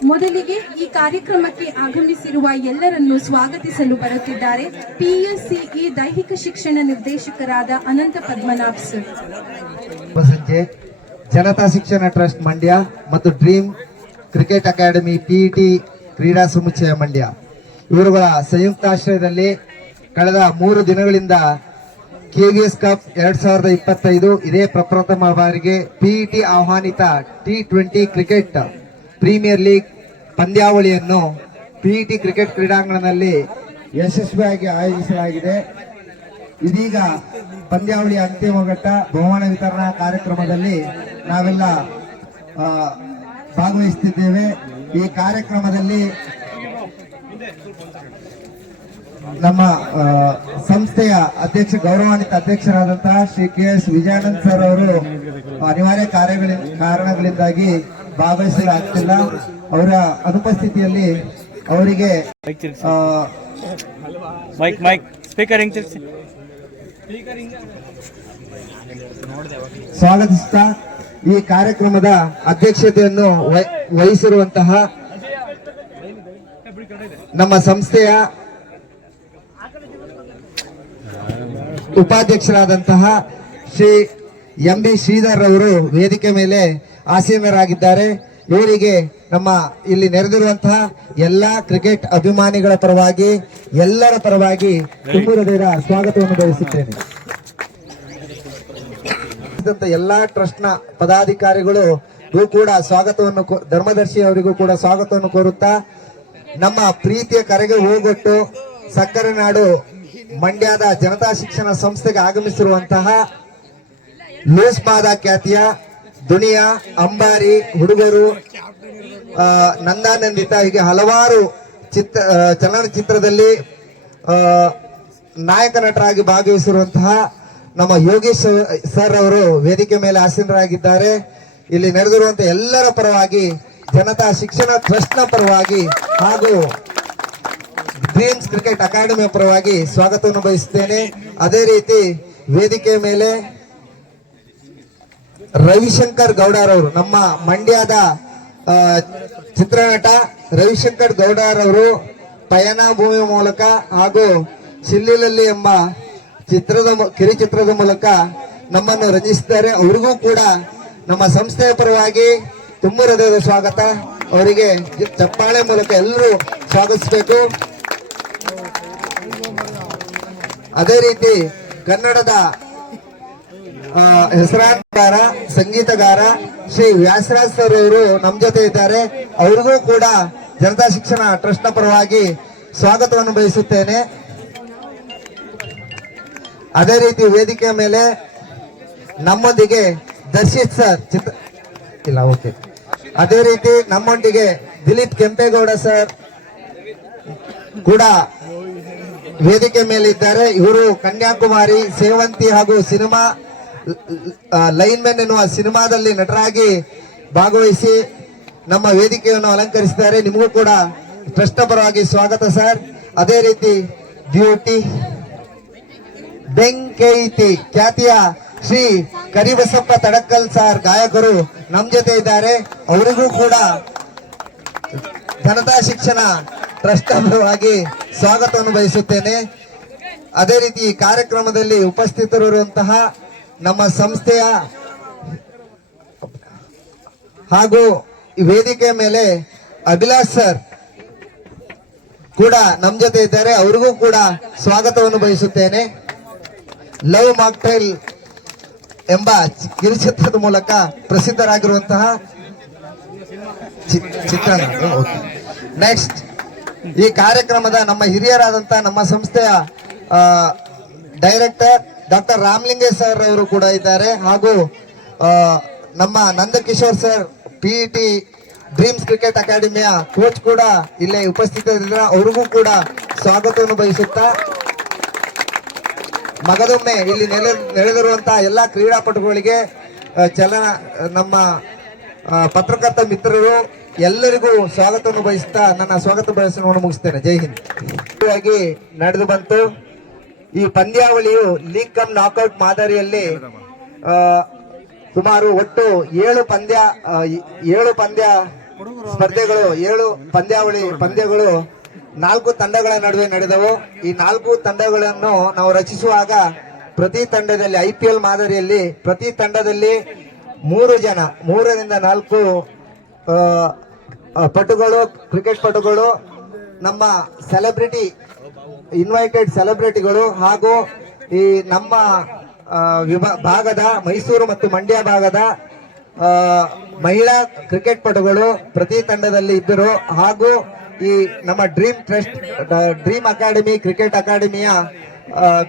ಮೊದಲಿಗೆ ಈ ಕಾರ್ಯಕ್ರಮಕ್ಕೆ ಆಗಮಿಸಿರುವ ಎಲ್ಲರನ್ನು ಸ್ವಾಗತಿಸಲು ಬರುತ್ತಿದ್ದಾರೆ PSCE ದೈಹಿಕ ಶಿಕ್ಷಣ ನಿರ್ದೇಶಕರಾದ ಅನಂತ ಪದ್ಮನಾಭ್ ಸರ್. ಸಂಜೆ ಜನತಾ ಶಿಕ್ಷಣ ಟ್ರಸ್ಟ್ ಮಂಡ್ಯ ಮತ್ತು ಡ್ರೀಮ್ ಕ್ರಿಕೆಟ್ ಅಕಾಡೆಮಿ PET ಕ್ರೀಡಾ ಸಮುಚ್ಚಯ ಮಂಡ್ಯ ಇವರುಗಳ ಸಂಯುಕ್ತಾಶ್ರಯದಲ್ಲಿ ಕಳೆದ 3 ದಿನಗಳಿಂದ KVS ಕಪ್ 2025 ಇದೇ ಪ್ರಪ್ರಥಮ ಬಾರಿಗೆ PET ಆಹ್ವಾನಿತ T20 ಕ್ರಿಕೆಟ್ ಪ್ರೀಮಿಯರ್ ಲೀಗ್ ಪಂದ್ಯಾವಳಿಯನ್ನು PET ಕ್ರಿಕೆಟ್ ಕ್ರೀಡಾಂಗಣದಲ್ಲಿ ಯಶಸ್ವಿಯಾಗಿ ಆಯೋಜಿಸಲಾಗಿದೆ. ಇದೀಗ ಪಂದ್ಯಾವಳಿಯ ಅಂತಿಮ ಘಟ್ಟ ಬಹುಮಾನ ವಿತರಣಾ ಕಾರ್ಯಕ್ರಮದಲ್ಲಿ ನಾವೆಲ್ಲ ಭಾಗವಹಿಸುತ್ತಿದ್ದೇವೆ. ಈ ಕಾರ್ಯಕ್ರಮದಲ್ಲಿ ನಮ್ಮ ಸಂಸ್ಥೆಯ ಗೌರವಾನ್ವಿತ ಅಧ್ಯಕ್ಷರಾದಂತಹ ಶ್ರೀ KS ವಿಜಯಾನಂದ್ ಸರ್ ಅವರು ಅನಿವಾರ್ಯ ಕಾರಣಗಳಿಂದಾಗಿ ಭಾಗವಹಿಸಲಾಗ್ತಿಲ್ಲ. ಅವರ ಅನುಪಸ್ಥಿತಿಯಲ್ಲಿ ಅವರಿಗೆ ಸ್ವಾಗತಿಸುತ್ತಾ ಈ ಕಾರ್ಯಕ್ರಮದ ಅಧ್ಯಕ್ಷತೆಯನ್ನು ವಹಿಸಿರುವಂತಹ ನಮ್ಮ ಸಂಸ್ಥೆಯ ಉಪಾಧ್ಯಕ್ಷರಾದಂತಹ ಶ್ರೀ MB ಶ್ರೀಧರ್ ಅವರು ವೇದಿಕೆ ಮೇಲೆ ಆಸೀನರಾಗಿದ್ದಾರೆ. ಇವರಿಗೆ ನಮ್ಮ ಇಲ್ಲಿ ನೆರೆದಿರುವಂತಹ ಎಲ್ಲಾ ಕ್ರಿಕೆಟ್ ಅಭಿಮಾನಿಗಳ ಪರವಾಗಿ ಎಲ್ಲರ ಪರವಾಗಿ ತುಂಬು ಹೃದಯದ ಸ್ವಾಗತವನ್ನು ಬಯಸುತ್ತೇನೆ. ಎಲ್ಲಾ ಟ್ರಸ್ಟ್ ನ ಪದಾಧಿಕಾರಿಗಳು ಕೂಡ ಸ್ವಾಗತವನ್ನು ಧರ್ಮದರ್ಶಿ ಅವರಿಗೂ ಕೂಡ ಸ್ವಾಗತವನ್ನು ಕೋರುತ್ತಾ ನಮ್ಮ ಪ್ರೀತಿಯ ಕರೆಗೆ ಹೋಗೊಟ್ಟು ಸಕ್ಕರೆ ನಾಡು ಮಂಡ್ಯದ ಜನತಾ ಶಿಕ್ಷಣ ಸಂಸ್ಥೆಗೆ ಆಗಮಿಸಿರುವಂತಹ ಲೂಸ್ ಮಾದ ಖ್ಯಾತಿಯ ದುನಿಯ ಅಂಬಾರಿ ಹುಡುಗರು ನಂದಾನಂದಿತ ಹೀಗೆ ಹಲವಾರು ಚಲನಚಿತ್ರದಲ್ಲಿ ನಾಯಕ ನಟರಾಗಿ ಭಾಗವಹಿಸಿರುವಂತಹ ನಮ್ಮ ಯೋಗೇಶ್ ಸರ್ ಅವರು ವೇದಿಕೆ ಮೇಲೆ ಆಸೀನರಾಗಿದ್ದಾರೆ. ಇಲ್ಲಿ ನಡೆದಿರುವಂತಹ ಎಲ್ಲರ ಪರವಾಗಿ ಜನತಾ ಶಿಕ್ಷಣ ಟ್ರಸ್ಟ್ನ ಪರವಾಗಿ ಹಾಗೂ ಡ್ರೀಮ್ಸ್ ಕ್ರಿಕೆಟ್ ಅಕಾಡೆಮಿಯ ಪರವಾಗಿ ಸ್ವಾಗತವನ್ನು ಬಯಸುತ್ತೇನೆ. ಅದೇ ರೀತಿ ವೇದಿಕೆ ಮೇಲೆ ರವಿಶಂಕರ್ ಗೌಡರವರು, ನಮ್ಮ ಮಂಡ್ಯದ ಚಿತ್ರನಟ ರವಿಶಂಕರ್ ಗೌಡರವರು ಪಯಣ ಭೂಮಿ ಮೂಲಕ ಹಾಗೂ ಶಿಲ್ಲಿಲಲ್ಲಿ ಎಂಬ ಕಿರುಚಿತ್ರದ ಮೂಲಕ ನಮ್ಮನ್ನು ರಂಜಿಸಿದ್ದಾರೆ. ಅವರಿಗೂ ಕೂಡ ನಮ್ಮ ಸಂಸ್ಥೆಯ ಪರವಾಗಿ ತುಂಬ ಹೃದಯದ ಸ್ವಾಗತ. ಅವರಿಗೆ ಚಪ್ಪಾಳೆ ಮೂಲಕ ಎಲ್ಲರೂ ಸ್ವಾಗತಿಸಬೇಕು. ಅದೇ ರೀತಿ ಕನ್ನಡದ ಹೆಸರಾಂತರ ಸಂಗೀತಗಾರ ಶ್ರೀ ವ್ಯಾಸರಾಜ್ ಸರ್ ಅವರು ನಮ್ಮ ಜೊತೆ ಇದ್ದಾರೆ. ಅವರಿಗೂ ಕೂಡ ಜನತಾ ಶಿಕ್ಷಣ ಟ್ರಸ್ಟ್ ನ ಪರವಾಗಿ ಸ್ವಾಗತವನ್ನು ಬಯಸುತ್ತೇನೆ. ಅದೇ ರೀತಿ ವೇದಿಕೆಯ ಮೇಲೆ ನಮ್ಮೊಂದಿಗೆ ದರ್ಶಿತ್ ಸರ್ ಅದೇ ರೀತಿ ನಮ್ಮೊಂದಿಗೆ ದಿಲೀಪ್ ಕೆಂಪೇಗೌಡ ಸರ್ ಕೂಡ ವೇದಿಕೆ ಮೇಲೆ ಇದ್ದಾರೆ. ಇವರು ಕನ್ಯಾಕುಮಾರಿ, ಸೇವಂತಿ ಹಾಗೂ ಸಿನಿಮಾ ಲೈನ್ ಮ್ಯಾನ್ ಎನ್ನುವ ಸಿನಿಮಾದಲ್ಲಿ ನಟರಾಗಿ ಭಾಗವಹಿಸಿ ನಮ್ಮ ವೇದಿಕೆಯನ್ನು ಅಲಂಕರಿಸಿದ್ದಾರೆ. ನಿಮಗೂ ಕೂಡ ಟ್ರಸ್ಟ್ ಪರವಾಗಿ ಸ್ವಾಗತ ಸರ್. ಅದೇ ರೀತಿ ಬ್ಯೂಟಿ ಬೆಂಕೈತಿ ಖ್ಯಾತಿಯ ಶ್ರೀ ಕರಿಬಸಪ್ಪ ತಡಕಲ್ ಸರ್ ಗಾಯಕರು ನಮ್ಮ ಜೊತೆ ಇದ್ದಾರೆ. ಅವರಿಗೂ ಕೂಡ ಜನತಾ ಶಿಕ್ಷಣ ಟ್ರಸ್ಟ್ ಪರವಾಗಿ ಸ್ವಾಗತವನ್ನು ಬಯಸುತ್ತೇನೆ. ಅದೇ ರೀತಿ ಈ ಕಾರ್ಯಕ್ರಮದಲ್ಲಿ ಉಪಸ್ಥಿತರಿರುವಂತಹ ನಮ್ಮ ಸಂಸ್ಥೆಯ ಹಾಗೂ ಈ ವೇದಿಕೆಯ ಮೇಲೆ ಅಭಿಲಾಷ್ ಸರ್ ಕೂಡ ನಮ್ಮ ಜೊತೆ ಇದ್ದಾರೆ. ಅವರಿಗೂ ಕೂಡ ಸ್ವಾಗತವನ್ನು ಬಯಸುತ್ತೇನೆ. ಲವ್ ಮಾಕ್ಟೈಲ್ ಎಂಬ ಕಿರುಚಿತ್ರದ ಮೂಲಕ ಪ್ರಸಿದ್ಧರಾಗಿರುವಂತಹ ಚಿತ್ರಣ. ನೆಕ್ಸ್ಟ್ ಈ ಕಾರ್ಯಕ್ರಮದ ನಮ್ಮ ಹಿರಿಯರಾದಂತಹ ನಮ್ಮ ಸಂಸ್ಥೆಯ ಡೈರೆಕ್ಟರ್ ಡಾಕ್ಟರ್ ರಾಮಲಿಂಗೇಶ್ ಸರ್ ಅವರು ಕೂಡ ಇದ್ದಾರೆ. ಹಾಗೂ ನಮ್ಮ Nandkishore sir PET dreams cricket ಅಕಾಡೆಮಿಯ ಕೋಚ್ ಕೂಡ ಇಲ್ಲೇ ಉಪಸ್ಥಿತರಿದ್ದಾರೆ. ಅವ್ರಿಗೂ ಕೂಡ ಸ್ವಾಗತವನ್ನು ಬಯಸುತ್ತಾ ಮಗದೊಮ್ಮೆ ಇಲ್ಲಿ ನಡೆದಿರುವಂತಹ ಎಲ್ಲಾ ಕ್ರೀಡಾಪಟುಗಳಿಗೆ ನಮ್ಮ ಪತ್ರಕರ್ತ ಮಿತ್ರರು ಎಲ್ಲರಿಗೂ ಸ್ವಾಗತವನ್ನು ಬಯಸುತ್ತಾ ನನ್ನ ಸ್ವಾಗತ ಭಾಷಣವನ್ನು ಮುಗಿಸ್ತೇನೆ. ಜೈ ಹಿಂದ್. ನಡೆದು ಬಂತು. ಈ ಪಂದ್ಯಾವಳಿಯು ಲೀಗ್ ಕಮ್ ನಾಕ್ಔಟ್ ಮಾದರಿಯಲ್ಲಿ ಸುಮಾರು ಒಟ್ಟು 7 ಪಂದ್ಯ ಸ್ಪರ್ಧೆಗಳು 7 ಪಂದ್ಯಗಳು 4 ತಂಡಗಳ ನಡುವೆ ನಡೆದವು. ಈ 4 ತಂಡಗಳನ್ನು ನಾವು ರಚಿಸುವಾಗ ಪ್ರತಿ ತಂಡದಲ್ಲಿ IPL ಮಾದರಿಯಲ್ಲಿ ಪ್ರತಿ ತಂಡದಲ್ಲಿ 3 ರಿಂದ 4 ಪಟುಗಳು, ಕ್ರಿಕೆಟ್ ಪಟುಗಳು, ನಮ್ಮ ಇನ್ವೈಟೆಡ್ ಸೆಲೆಬ್ರಿಟಿಗಳು ಹಾಗೂ ಈ ನಮ್ಮ ಭಾಗದ ಮೈಸೂರು ಮತ್ತು ಮಂಡ್ಯ ಭಾಗದ ಮಹಿಳಾ ಕ್ರಿಕೆಟ್ ಪಟುಗಳು ಪ್ರತಿ ತಂಡದಲ್ಲಿ ಇದ್ದರು. ಹಾಗೂ ಈ ನಮ್ಮ ಡ್ರೀಮ್ ಅಕಾಡೆಮಿ ಕ್ರಿಕೆಟ್ ಅಕಾಡೆಮಿಯ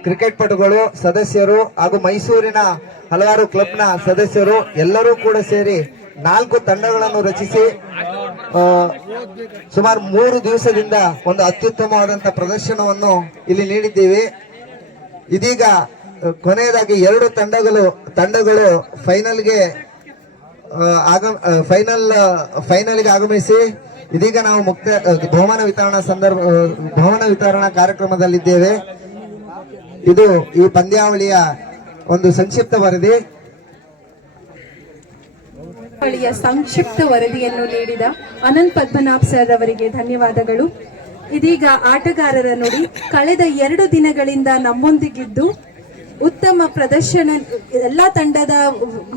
ಕ್ರಿಕೆಟ್ ಪಟುಗಳು ಸದಸ್ಯರು ಹಾಗೂ ಮೈಸೂರಿನ ಹಲವಾರು ಕ್ಲಬ್ನ ಸದಸ್ಯರು ಎಲ್ಲರೂ ಕೂಡ ಸೇರಿ 4 ತಂಡಗಳನ್ನು ರಚಿಸಿ ಸುಮಾರು 3 ದಿವಸದಿಂದ ಒಂದು ಅತ್ಯುತ್ತಮವಾದಂತಹ ಪ್ರದರ್ಶನವನ್ನು ಇಲ್ಲಿ ನೀಡಿದ್ದೀವಿ. ಇದೀಗ ಕೊನೆಯದಾಗಿ 2 ತಂಡಗಳು ಫೈನಲ್ಗೆ ಆಗಮಿಸಿ ಇದೀಗ ನಾವು ಬಹುಮಾನ ವಿತರಣಾ ಕಾರ್ಯಕ್ರಮದಲ್ಲಿದ್ದೇವೆ. ಇದು ಈ ಪಂದ್ಯಾವಳಿಯ ಒಂದು ಸಂಕ್ಷಿಪ್ತ ವರದಿ. ಸಂಕ್ಷಿಪ್ತ ವರದಿಯನ್ನು ನೀಡಿದ ಅನಂತ್ ಪದ್ಮನಾಭ್ ಸರ್ ಅವರಿಗೆ ಧನ್ಯವಾದಗಳು. ಇದೀಗ ಆಟಗಾರರ ನುಡಿ. ಕಳೆದ 2 ದಿನಗಳಿಂದ ನಮ್ಮೊಂದಿಗಿದ್ದು ಉತ್ತಮ ಪ್ರದರ್ಶನ ಎಲ್ಲ ತಂಡದ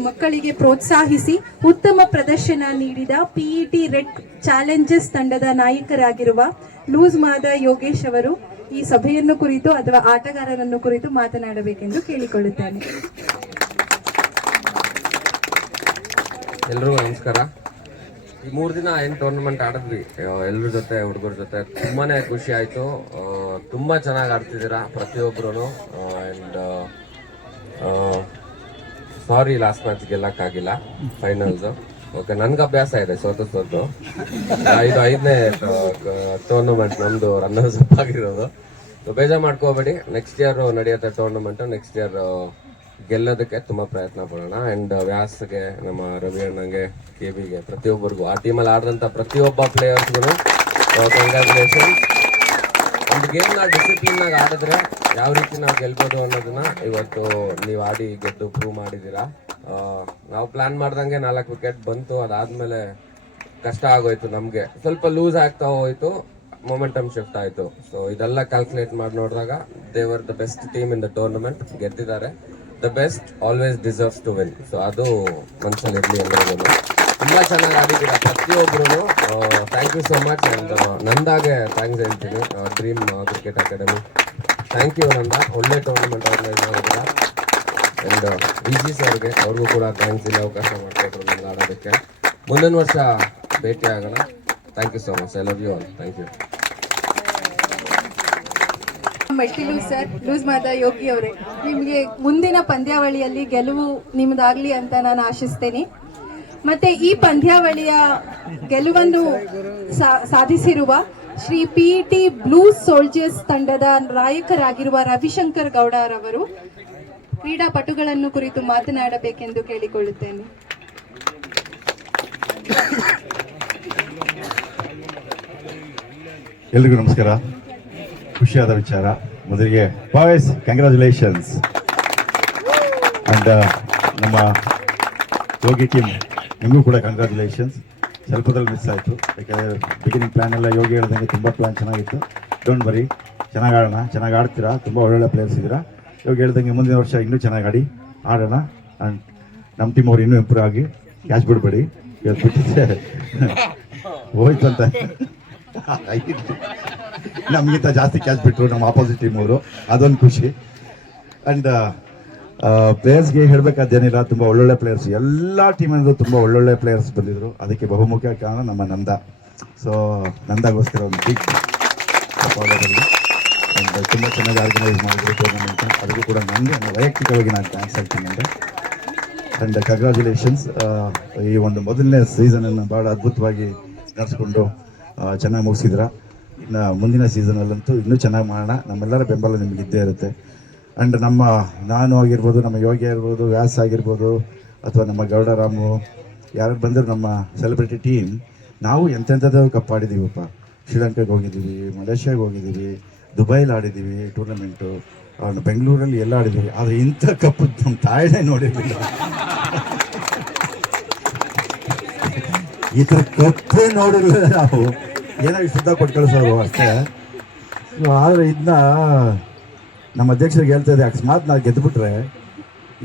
ಮಕ್ಕಳಿಗೆ ಪ್ರೋತ್ಸಾಹಿಸಿ ಉತ್ತಮ ಪ್ರದರ್ಶನ ನೀಡಿದ PET ರೆಡ್ ಚಾಲೆಂಜರ್ಸ್ ತಂಡದ ನಾಯಕರಾಗಿರುವ ಲೂಸ್ ಮಾದ ಯೋಗೇಶ್ ಅವರು ಈ ಸಭೆಯನ್ನು ಕುರಿತು ಅಥವಾ ಆಟಗಾರರನ್ನು ಕುರಿತು ಮಾತನಾಡಬೇಕೆಂದು ಕೇಳಿಕೊಳ್ಳುತ್ತೇನೆ. ಎಲ್ರಿಗೂ ನಮಸ್ಕಾರ. ಈ 3 ದಿನ ಏನು ಟೂರ್ನಮೆಂಟ್ ಆಡಿದ್ವಿ ಎಲ್ಲರ ಜೊತೆ, ಹುಡುಗರ ಜೊತೆ ತುಂಬಾನೇ ಖುಷಿ ಆಯ್ತು. ತುಂಬಾ ಚೆನ್ನಾಗಿ ಆಡ್ತಿದ್ದೀರಾ ಪ್ರತಿಯೊಬ್ರು. ಆ್ಯಂಡ್ ಸಾರಿ ಲಾಸ್ಟ್ ಮ್ಯಾಚ್ ಗೆಲ್ಲಕ್ಕಾಗಿಲ್ಲ ಫೈನಲ್ಸ್. ಓಕೆ, ನನ್ಗೆ ಅಭ್ಯಾಸ ಇದೆ ಸೋತು. ಇದು 5ನೇ ಟೂರ್ನಮೆಂಟ್ ನಮ್ದು ರನ್ನರ್ಸ್ ಅಪ್ ಆಗಿರೋದು. ಬೇಜಾರು ಮಾಡ್ಕೋಬೇಡಿ, ನೆಕ್ಸ್ಟ್ ಇಯರ್ ನಡೆಯುತ್ತೆ ಟೂರ್ನಮೆಂಟ್. ನೆಕ್ಸ್ಟ್ ಇಯರ್ ಗೆಲ್ಲೋದಕ್ಕೆ ತುಂಬಾ ಪ್ರಯತ್ನ ಪಡೋಣ. ಅಂಡ್ ವ್ಯಾಸ್ಗೆ, ನಮ್ಮ ರವಿ ಅಣ್ಣಂಗೆ, ಕೆಬಿಗೆ, ಪ್ರತಿಯೊಬ್ಬರಿಗೂ, ಆ ಟೀಮಲ್ಲಿ ಆಡಿದಂಥ ಪ್ರತಿಯೊಬ್ಬ ಪ್ಲೇಯರ್ಸ್ಗೂ ಕಂಗ್ರ್ಯಾಚುಲೇಷನ್. ಒಂದು ಗೇಮ್ನ ಡಿಸಿಪ್ಲಿನ್ ಆಗಿ ಆಡಿದ್ರೆ ಯಾವ ರೀತಿ ನಾವು ಗೆಲ್ಬೋದು ಅನ್ನೋದನ್ನ ಇವತ್ತು ನೀವು ಆಡಿ ಗೆದ್ದು ಪ್ರೂವ್ ಮಾಡಿದ್ದೀರಾ. ನಾವು ಪ್ಲಾನ್ ಮಾಡ್ದಂಗೆ 4 ವಿಕೆಟ್ ಬಂತು. ಅದಾದ್ಮೇಲೆ ಕಷ್ಟ ಆಗೋಯ್ತು, ನಮಗೆ ಸ್ವಲ್ಪ ಲೂಸ್ ಆಗ್ತಾ ಹೋಯ್ತು, ಮೊಮೆಂಟಮ್ ಶಿಫ್ಟ್ ಆಯ್ತು. ಸೊ ಇದೆಲ್ಲ ಕ್ಯಾಲ್ಕುಲೇಟ್ ಮಾಡಿ ನೋಡಿದಾಗ they were the best team in the tournament, ಗೆದ್ದಿದ್ದಾರೆ. The best always deserves to win. So ಅದು ಮನಸ್ಸಲ್ಲಿ ಇರಲಿ ಎಲ್ಲರಿಗೂ. ತುಂಬಾ ಚೆನ್ನಾಗಿ ಆಡಿದ್ದೀರಾ ಪ್ರತಿಯೊಬ್ಬರು. Thank you so much. And ನಂದಾಗೆ ಥ್ಯಾಂಕ್ಸ್ ಹೇಳ್ತೀನಿ, dream cricket academy. Thank you Nanda, ಒಳ್ಳೆ ಟೂರ್ನಮೆಂಟ್ ಆರ್ಗನೈಸ್ ಮಾಡಿದ್ದೀರಾ. ಅಂಡ್ ವಿಜಿ ಸರ್ಗೆ, ಅವ್ರಿಗೂ ಕೂಡ ಥ್ಯಾಂಕ್ಸ್, ಇಲ್ಲಿ ಅವಕಾಶ ಮಾಡಿಕೊಟ್ರು ನಮ್ಗೆ ಆಡೋದಕ್ಕೆ. ಮುಂದಿನ ವರ್ಷ ಭೇಟಿ ಆಗೋಣ. Thank you so much. I love you all. Thank you. ಮೆಟ್ಟಿಲು ಸರ್, ಲೂಸ್ ಮಾದ ಯೋಗಿ ಅವರೇ, ನಿಮಗೆ ಮುಂದಿನ ಪಂದ್ಯಾವಳಿಯಲ್ಲಿ ಗೆಲುವು ನಿಮ್ಮದಾಗ್ಲಿ ಅಂತ ನಾನು ಆಶಿಸ್ತೇನೆ. ಮತ್ತೆ ಈ ಪಂದ್ಯಾವಳಿಯ ಗೆಲುವನ್ನು ಸಾಧಿಸಿರುವ ಶ್ರೀ PET ಬ್ಲೂ ಸೋಲ್ಜರ್ಸ್ ತಂಡದ ನಾಯಕರಾಗಿರುವ ರವಿಶಂಕರ್ ಗೌಡರವರು ಕ್ರೀಡಾಪಟುಗಳನ್ನು ಕುರಿತು ಮಾತನಾಡಬೇಕೆಂದು ಕೇಳಿಕೊಳ್ಳುತ್ತೇನೆ. ಎಲ್ರಿಗೂ ನಮಸ್ಕಾರ. ಖುಷಿಯಾದ ವಿಚಾರ. ಮೊದಲಿಗೆ ಬಾಯ್ಸ್, ಕಂಗ್ರ್ಯಾಚುಲೇಷನ್ಸ್. ಅಂಡ್ ನಮ್ಮ ಯೋಗಿ ಟೀಮ್, ನಿಮಗೂ ಕೂಡ ಕಂಗ್ರ್ಯಾಚುಲೇಷನ್ಸ್. ಸ್ವಲ್ಪದಲ್ಲಿ ಮಿಸ್ ಆಯಿತು, ಯಾಕಂದರೆ ಬಿಗಿನಿಂಗ್ ಪ್ಲ್ಯಾನ್ ಎಲ್ಲ ಯೋಗಿ ಹೇಳ್ದಂಗೆ ತುಂಬ ಪ್ಲ್ಯಾನ್ ಚೆನ್ನಾಗಿತ್ತು. ಡೋಂಟ್ ವರಿ, ಚೆನ್ನಾಗಿ ಆಡೋಣ, ಚೆನ್ನಾಗಿ ಆಡ್ತೀರಾ, ತುಂಬ ಒಳ್ಳೊಳ್ಳೆ ಪ್ಲೇಯರ್ಸ್ ಇದ್ದೀರಾ. ಯೋಗಿ ಹೇಳ್ದಂಗೆ ಮುಂದಿನ ವರ್ಷ ಇನ್ನೂ ಚೆನ್ನಾಗಿ ಆಡೋಣ. ಆ್ಯಂಡ್ ನಮ್ಮ ಟೀಮ್ ಅವ್ರು ಇನ್ನೂ ಇಂಪ್ರೂವ್ ಆಗಿ ಕ್ಯಾಚ್ ಬಿಡಬೇಡಿ. ಇವತ್ತು ಬಿಟ್ಟಿದ್ದೆ ಹೋಯ್ತು ಅಂತ ನಮಗಿಂತ ಜಾಸ್ತಿ ಕ್ಯಾಚ್ ಬಿಟ್ಟರು ನಮ್ಮ ಆಪೋಸಿಟ್ ಟೀಮ್ ಅವರು, ಅದೊಂದು ಖುಷಿ. ಆ್ಯಂಡ್ ಪ್ಲೇಯರ್ಸ್ಗೆ ಹೇಳಬೇಕಾದ್ದೇನಿಲ್ಲ, ತುಂಬ ಒಳ್ಳೊಳ್ಳೆ ಪ್ಲೇಯರ್ಸ್, ಎಲ್ಲ ಟೀಮಿಂದು ತುಂಬ ಒಳ್ಳೊಳ್ಳೆ ಪ್ಲೇಯರ್ಸ್ ಬಂದಿದ್ರು. ಅದಕ್ಕೆ ಬಹುಮುಖ್ಯ ಕಾರಣ ನಮ್ಮ ನಂದ. ಸೊ ನಂದಾಗೋಸ್ಕರ ಒಂದು ಬಿಗ್ ಫಾಲೋದಲ್ಲಿ ಆ್ಯಂಡ್ ತುಂಬ ಚೆನ್ನಾಗಿ ಆರ್ಗನೈಸ್ ಮಾಡಿದ್ರು ಟೂರ್ನಮೆಂಟ್. ಅದಕ್ಕೂ ಕೂಡ ನನಗೆ ವೈಯಕ್ತಿಕವಾಗಿ ನಾನು ಥ್ಯಾಂಕ್ಸ್ ಹೇಳ್ತೀನಿ. And congratulations. ಈ ಒಂದು ಮೊದಲನೇ ಸೀಸನನ್ನು ಭಾಳ ಅದ್ಭುತವಾಗಿ ನಡೆಸ್ಕೊಂಡು ಚೆನ್ನಾಗಿ ಮುಗಿಸಿದ್ರ. ಇನ್ನು ಮುಂದಿನ ಸೀಸನಲ್ಲಂತೂ ಇನ್ನೂ ಚೆನ್ನಾಗಿ ಮಾಡೋಣ. ನಮ್ಮೆಲ್ಲರ ಬೆಂಬಲ ನಿಮ್ಗೆ ಇದ್ದೇ ಇರುತ್ತೆ. ಆ್ಯಂಡ್ ನಾನು ಆಗಿರ್ಬೋದು, ನಮ್ಮ ಯೋಗಿ ಆಗಿರ್ಬೋದು, ವ್ಯಾಸ್ ಆಗಿರ್ಬೋದು, ಅಥವಾ ನಮ್ಮ ಗೌಡರಾಮು, ಯಾರು ಬಂದರೂ ನಮ್ಮ ಸೆಲೆಬ್ರಿಟಿ ಟೀಮ್, ನಾವು ಎಂತೆಂಥದ್ದು ಕಪ್ಪಾಡಿದ್ದೀವಪ್ಪ. ಶ್ರೀಲಂಕಾಗೆ ಹೋಗಿದ್ದೀವಿ, ಮಲೇಷ್ಯಾಗೆ ಹೋಗಿದ್ದೀವಿ, ದುಬೈಲಿ ಆಡಿದ್ದೀವಿ ಟೂರ್ನಮೆಂಟು, ಬೆಂಗಳೂರಲ್ಲಿ ಎಲ್ಲ ಆಡಿದ್ದೀವಿ. ಆದರೆ ಇಂಥ ಕಪ್ಪು ನಮ್ಮ ತಾಯಿನೇ ನೋಡಿರಲಿಲ್ಲ. ಈ ಥರ ಕಪ್ಪೇ ನೋಡಿರಲಿಲ್ಲ ನಾವು. ಏನೋ ಶುದ್ಧ ಕೊಟ್ಟು ಕಳಿಸೋರು ಅಷ್ಟೇ. ಆದರೆ ಇದನ್ನ ನಮ್ಮ ಅಧ್ಯಕ್ಷರಿಗೆ ಹೇಳ್ತಾ ಇದ್ದೆ, ಅಕಸ್ಮಾತ್ ನಾವು ಗೆದ್ದುಬಿಟ್ರೆ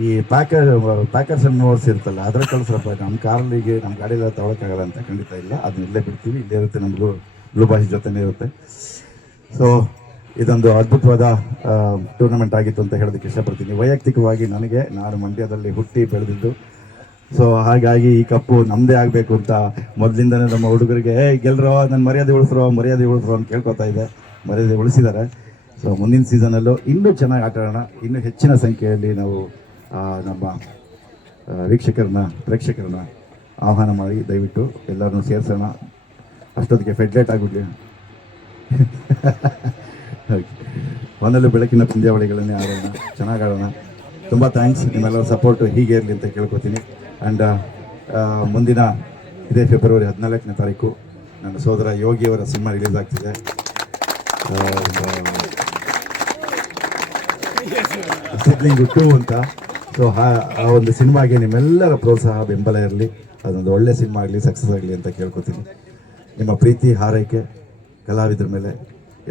ಈ ಪ್ಯಾಕರ್ಸ್ ಅಂಡ್ ಮೂವರ್ಸ್ ಇರ್ತಲ್ಲ, ಅದ್ರ ಕಳಿಸ್ರಪ್ಪ, ನಮ್ಮ ಕಾರಲ್ಲಿಗೆ ನಮ್ಮ ಗಾಡಿಯೆಲ್ಲ ತಗೊಳಕ್ಕಾಗಲ್ಲ ಅಂತ. ಖಂಡಿತ ಇಲ್ಲ, ಅದನ್ನ ಇಲ್ಲೇ ಬಿಡ್ತೀವಿ, ಇಲ್ಲೇ ಇರುತ್ತೆ, ನಮಗೂ ಬ್ಲೂ ಭಾಷೆ ಜೊತೆನೇ ಇರುತ್ತೆ. ಸೊ ಇದೊಂದು ಅದ್ಭುತವಾದ ಟೂರ್ನಮೆಂಟ್ ಆಗಿತ್ತು ಅಂತ ಹೇಳೋದಕ್ಕೆ ಇಷ್ಟಪಡ್ತೀನಿ. ವೈಯಕ್ತಿಕವಾಗಿ ನಾನು ಮಂಡ್ಯದಲ್ಲಿ ಹುಟ್ಟಿ ಬೆಳೆದಿದ್ದು. ಸೊ ಹಾಗಾಗಿ ಈ ಕಪ್ಪು ನಮ್ಮದೇ ಆಗಬೇಕು ಅಂತ ಮೊದಲಿಂದನೇ ನಮ್ಮ ಹುಡುಗರಿಗೆ ಗೆಲ್ಲರೋ, ನನ್ನ ಮರ್ಯಾದೆ ಉಳಿಸ್ರೋ ಅಂತ ಕೇಳ್ಕೊತಾ ಇದೆ. ಮರ್ಯಾದೆ ಉಳಿಸಿದ್ದಾರೆ. ಸೊ ಮುಂದಿನ ಸೀಸನಲ್ಲೂ ಇನ್ನೂ ಚೆನ್ನಾಗಿ ಆಟ ಆಡೋಣ. ಇನ್ನೂ ಹೆಚ್ಚಿನ ಸಂಖ್ಯೆಯಲ್ಲಿ ನಾವು ನಮ್ಮ ಪ್ರೇಕ್ಷಕರನ್ನ ಆಹ್ವಾನ ಮಾಡಿ ದಯವಿಟ್ಟು ಎಲ್ಲರನ್ನೂ ಸೇರಿಸೋಣ. ಅಷ್ಟೊತ್ತಿಗೆ ಫೆಡ್ಲೇಟ್ ಆಗಿಬಿಡ್ಲಿ. ಒಂದಲ್ಲೂ ಬೆಳಕಿನ ಪಂದ್ಯಾವಳಿಗಳನ್ನೇ ಆಡೋಣ, ಚೆನ್ನಾಗಿ ಆಡೋಣ. ತುಂಬ ಥ್ಯಾಂಕ್ಸ್. ನಿಮ್ಮೆಲ್ಲರ ಸಪೋರ್ಟು ಹೀಗೆ ಇರಲಿ ಅಂತ ಕೇಳ್ಕೊತೀನಿ. ಆ್ಯಂಡ್ ಮುಂದಿನ ಇದೇ ಫೆಬ್ರವರಿ 14ನೇ ತಾರೀಕು ನನ್ನ ಸೋದರ ಯೋಗಿಯವರ ಸಿನಿಮಾ ರಿಲೀಸ್ ಆಗ್ತಿದೆ. ಸಿದ್ಲಿಂಗು 2 ಅಂತ. ಸೊ ಆ ಒಂದು ಸಿನಿಮಾಗೆ ನಿಮ್ಮೆಲ್ಲರ ಪ್ರೋತ್ಸಾಹ, ಬೆಂಬಲ ಇರಲಿ. ಅದೊಂದು ಒಳ್ಳೆ ಸಿನಿಮಾ ಆಗಲಿ, ಸಕ್ಸಸ್ ಆಗಲಿ ಅಂತ ಕೇಳ್ಕೊತೀನಿ. ನಿಮ್ಮ ಪ್ರೀತಿ ಹಾರೈಕೆ ಕಲಾವಿದರ ಮೇಲೆ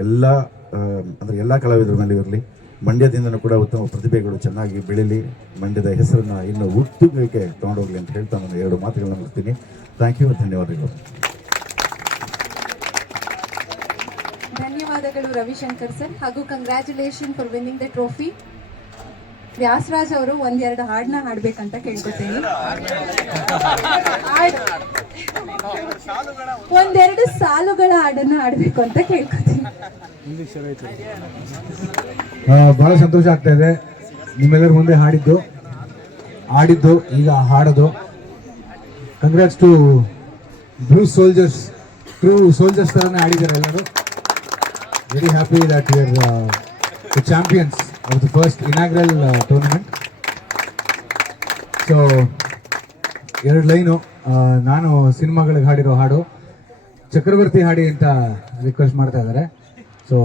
ಎಲ್ಲ ಕಲಾವಿದರ ಮೇಲೆ ಇರಲಿ. ಮಂಡ್ಯದಿಂದನೂ ಕೂಡ ಉತ್ತಮ ಪ್ರತಿಭೆಗಳು ಚೆನ್ನಾಗಿ ಬೆಳೀಲಿ. ಮಂಡ್ಯದ ಹೆಸರನ್ನು ಇನ್ನು ಉತ್ತುಂಗಕ್ಕೆ ತಗೊಂಡೋಗ್ಲಿ ಅಂತ ಹೇಳ್ತಾ ನಾನು 2 ಮಾತುಗಳನ್ನ ಮುಗಿಸ್ತೀನಿ. ಥ್ಯಾಂಕ್ ಯು, ಧನ್ಯವಾದಗಳು. ಧನ್ಯವಾದಗಳು ರವಿಶಂಕರ್ ಸರ್, ಹಾಗೂ congratulation for winning the trophy. Vyasaraj ಅವರು ಒಂದೆರಡು ಹಾಡನ್ನ ಹಾಡ್ಬೇಕಂತ ಕೇಳ್ಕೊತೀನಿ. ಒಂದೆರಡು ಸಾಲುಗಳ ಹಾಡನ್ನ ಹಾಡ್ಬೇಕು ಅಂತ ಕೇಳ್ಕೊತೀನಿ. ಬಹಳ ಸಂತೋಷ ಆಗ್ತಾ ಇದೆ ನಿಮ್ಮೆಲ್ಲರ ಮುಂದೆ ಆಡಿದ್ದು ಈಗ ಹಾಡೋದು. Congrats to blue soldiers, true soldiers ತರನೇ ಆಡಿದ್ದಾರೆ ಎಲ್ಲರೂ. Very happy that you are the champions of the first inaugural tournament. So 2 line ನಾನು ಸಿನಿಮಾಗಳಿಗೆ ಹಾಡಿರೋ ಹಾಡು ಚಕ್ರವರ್ತಿ ಹಾಡಿ ಅಂತ ರಿಕ್ವೆಸ್ಟ್ ಮಾಡ್ತಾ ಇದ್ದಾರೆ. ಸೊ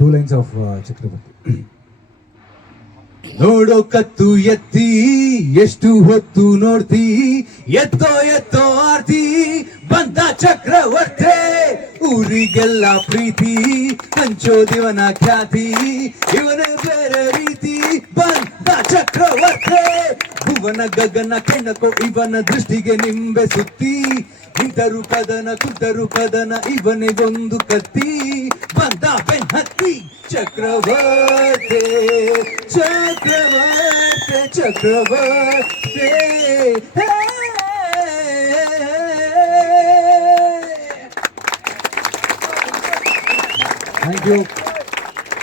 2 ಲೈನ್ಸ್ ಆಫ್ ಚಕ್ರವರ್ತಿ. ನೋಡೋ ಕತ್ತು ಎತ್ತಿ ಎಷ್ಟು ಹೊತ್ತು ನೋಡ್ತಿ, ಎತ್ತೋ ಆರ್ತಿ ಬಂದ ಚಕ್ರವರ್ತಿ, ಊರಿಗೆಲ್ಲ ಪ್ರೀತಿ ಹಂಚೋದಿವನ ಖ್ಯಾತಿ, ಇವನ ಬೇರೆ ರೀತಿ ಬಂದ ಚಕ್ರವರ್ತಿ, ಭುವನ ಗಗನ ಕೆಣಕೋ ಇವನ ದೃಷ್ಟಿಗೆ ನಿಂಬೆ ಸುತ್ತಿ, ನಿಂತರು ಕದನ ಕುಂತರು ಕದನ ಇವನಿಗೊಂದು ಕತ್ತಿ, ಬಂದ ಬೆನ್ನತ್ತಿ ಚಕ್ರವರ್ತಿ ಚಕ್ರವರ್ತಿ ಚಕ್ರವರ್ತಿ.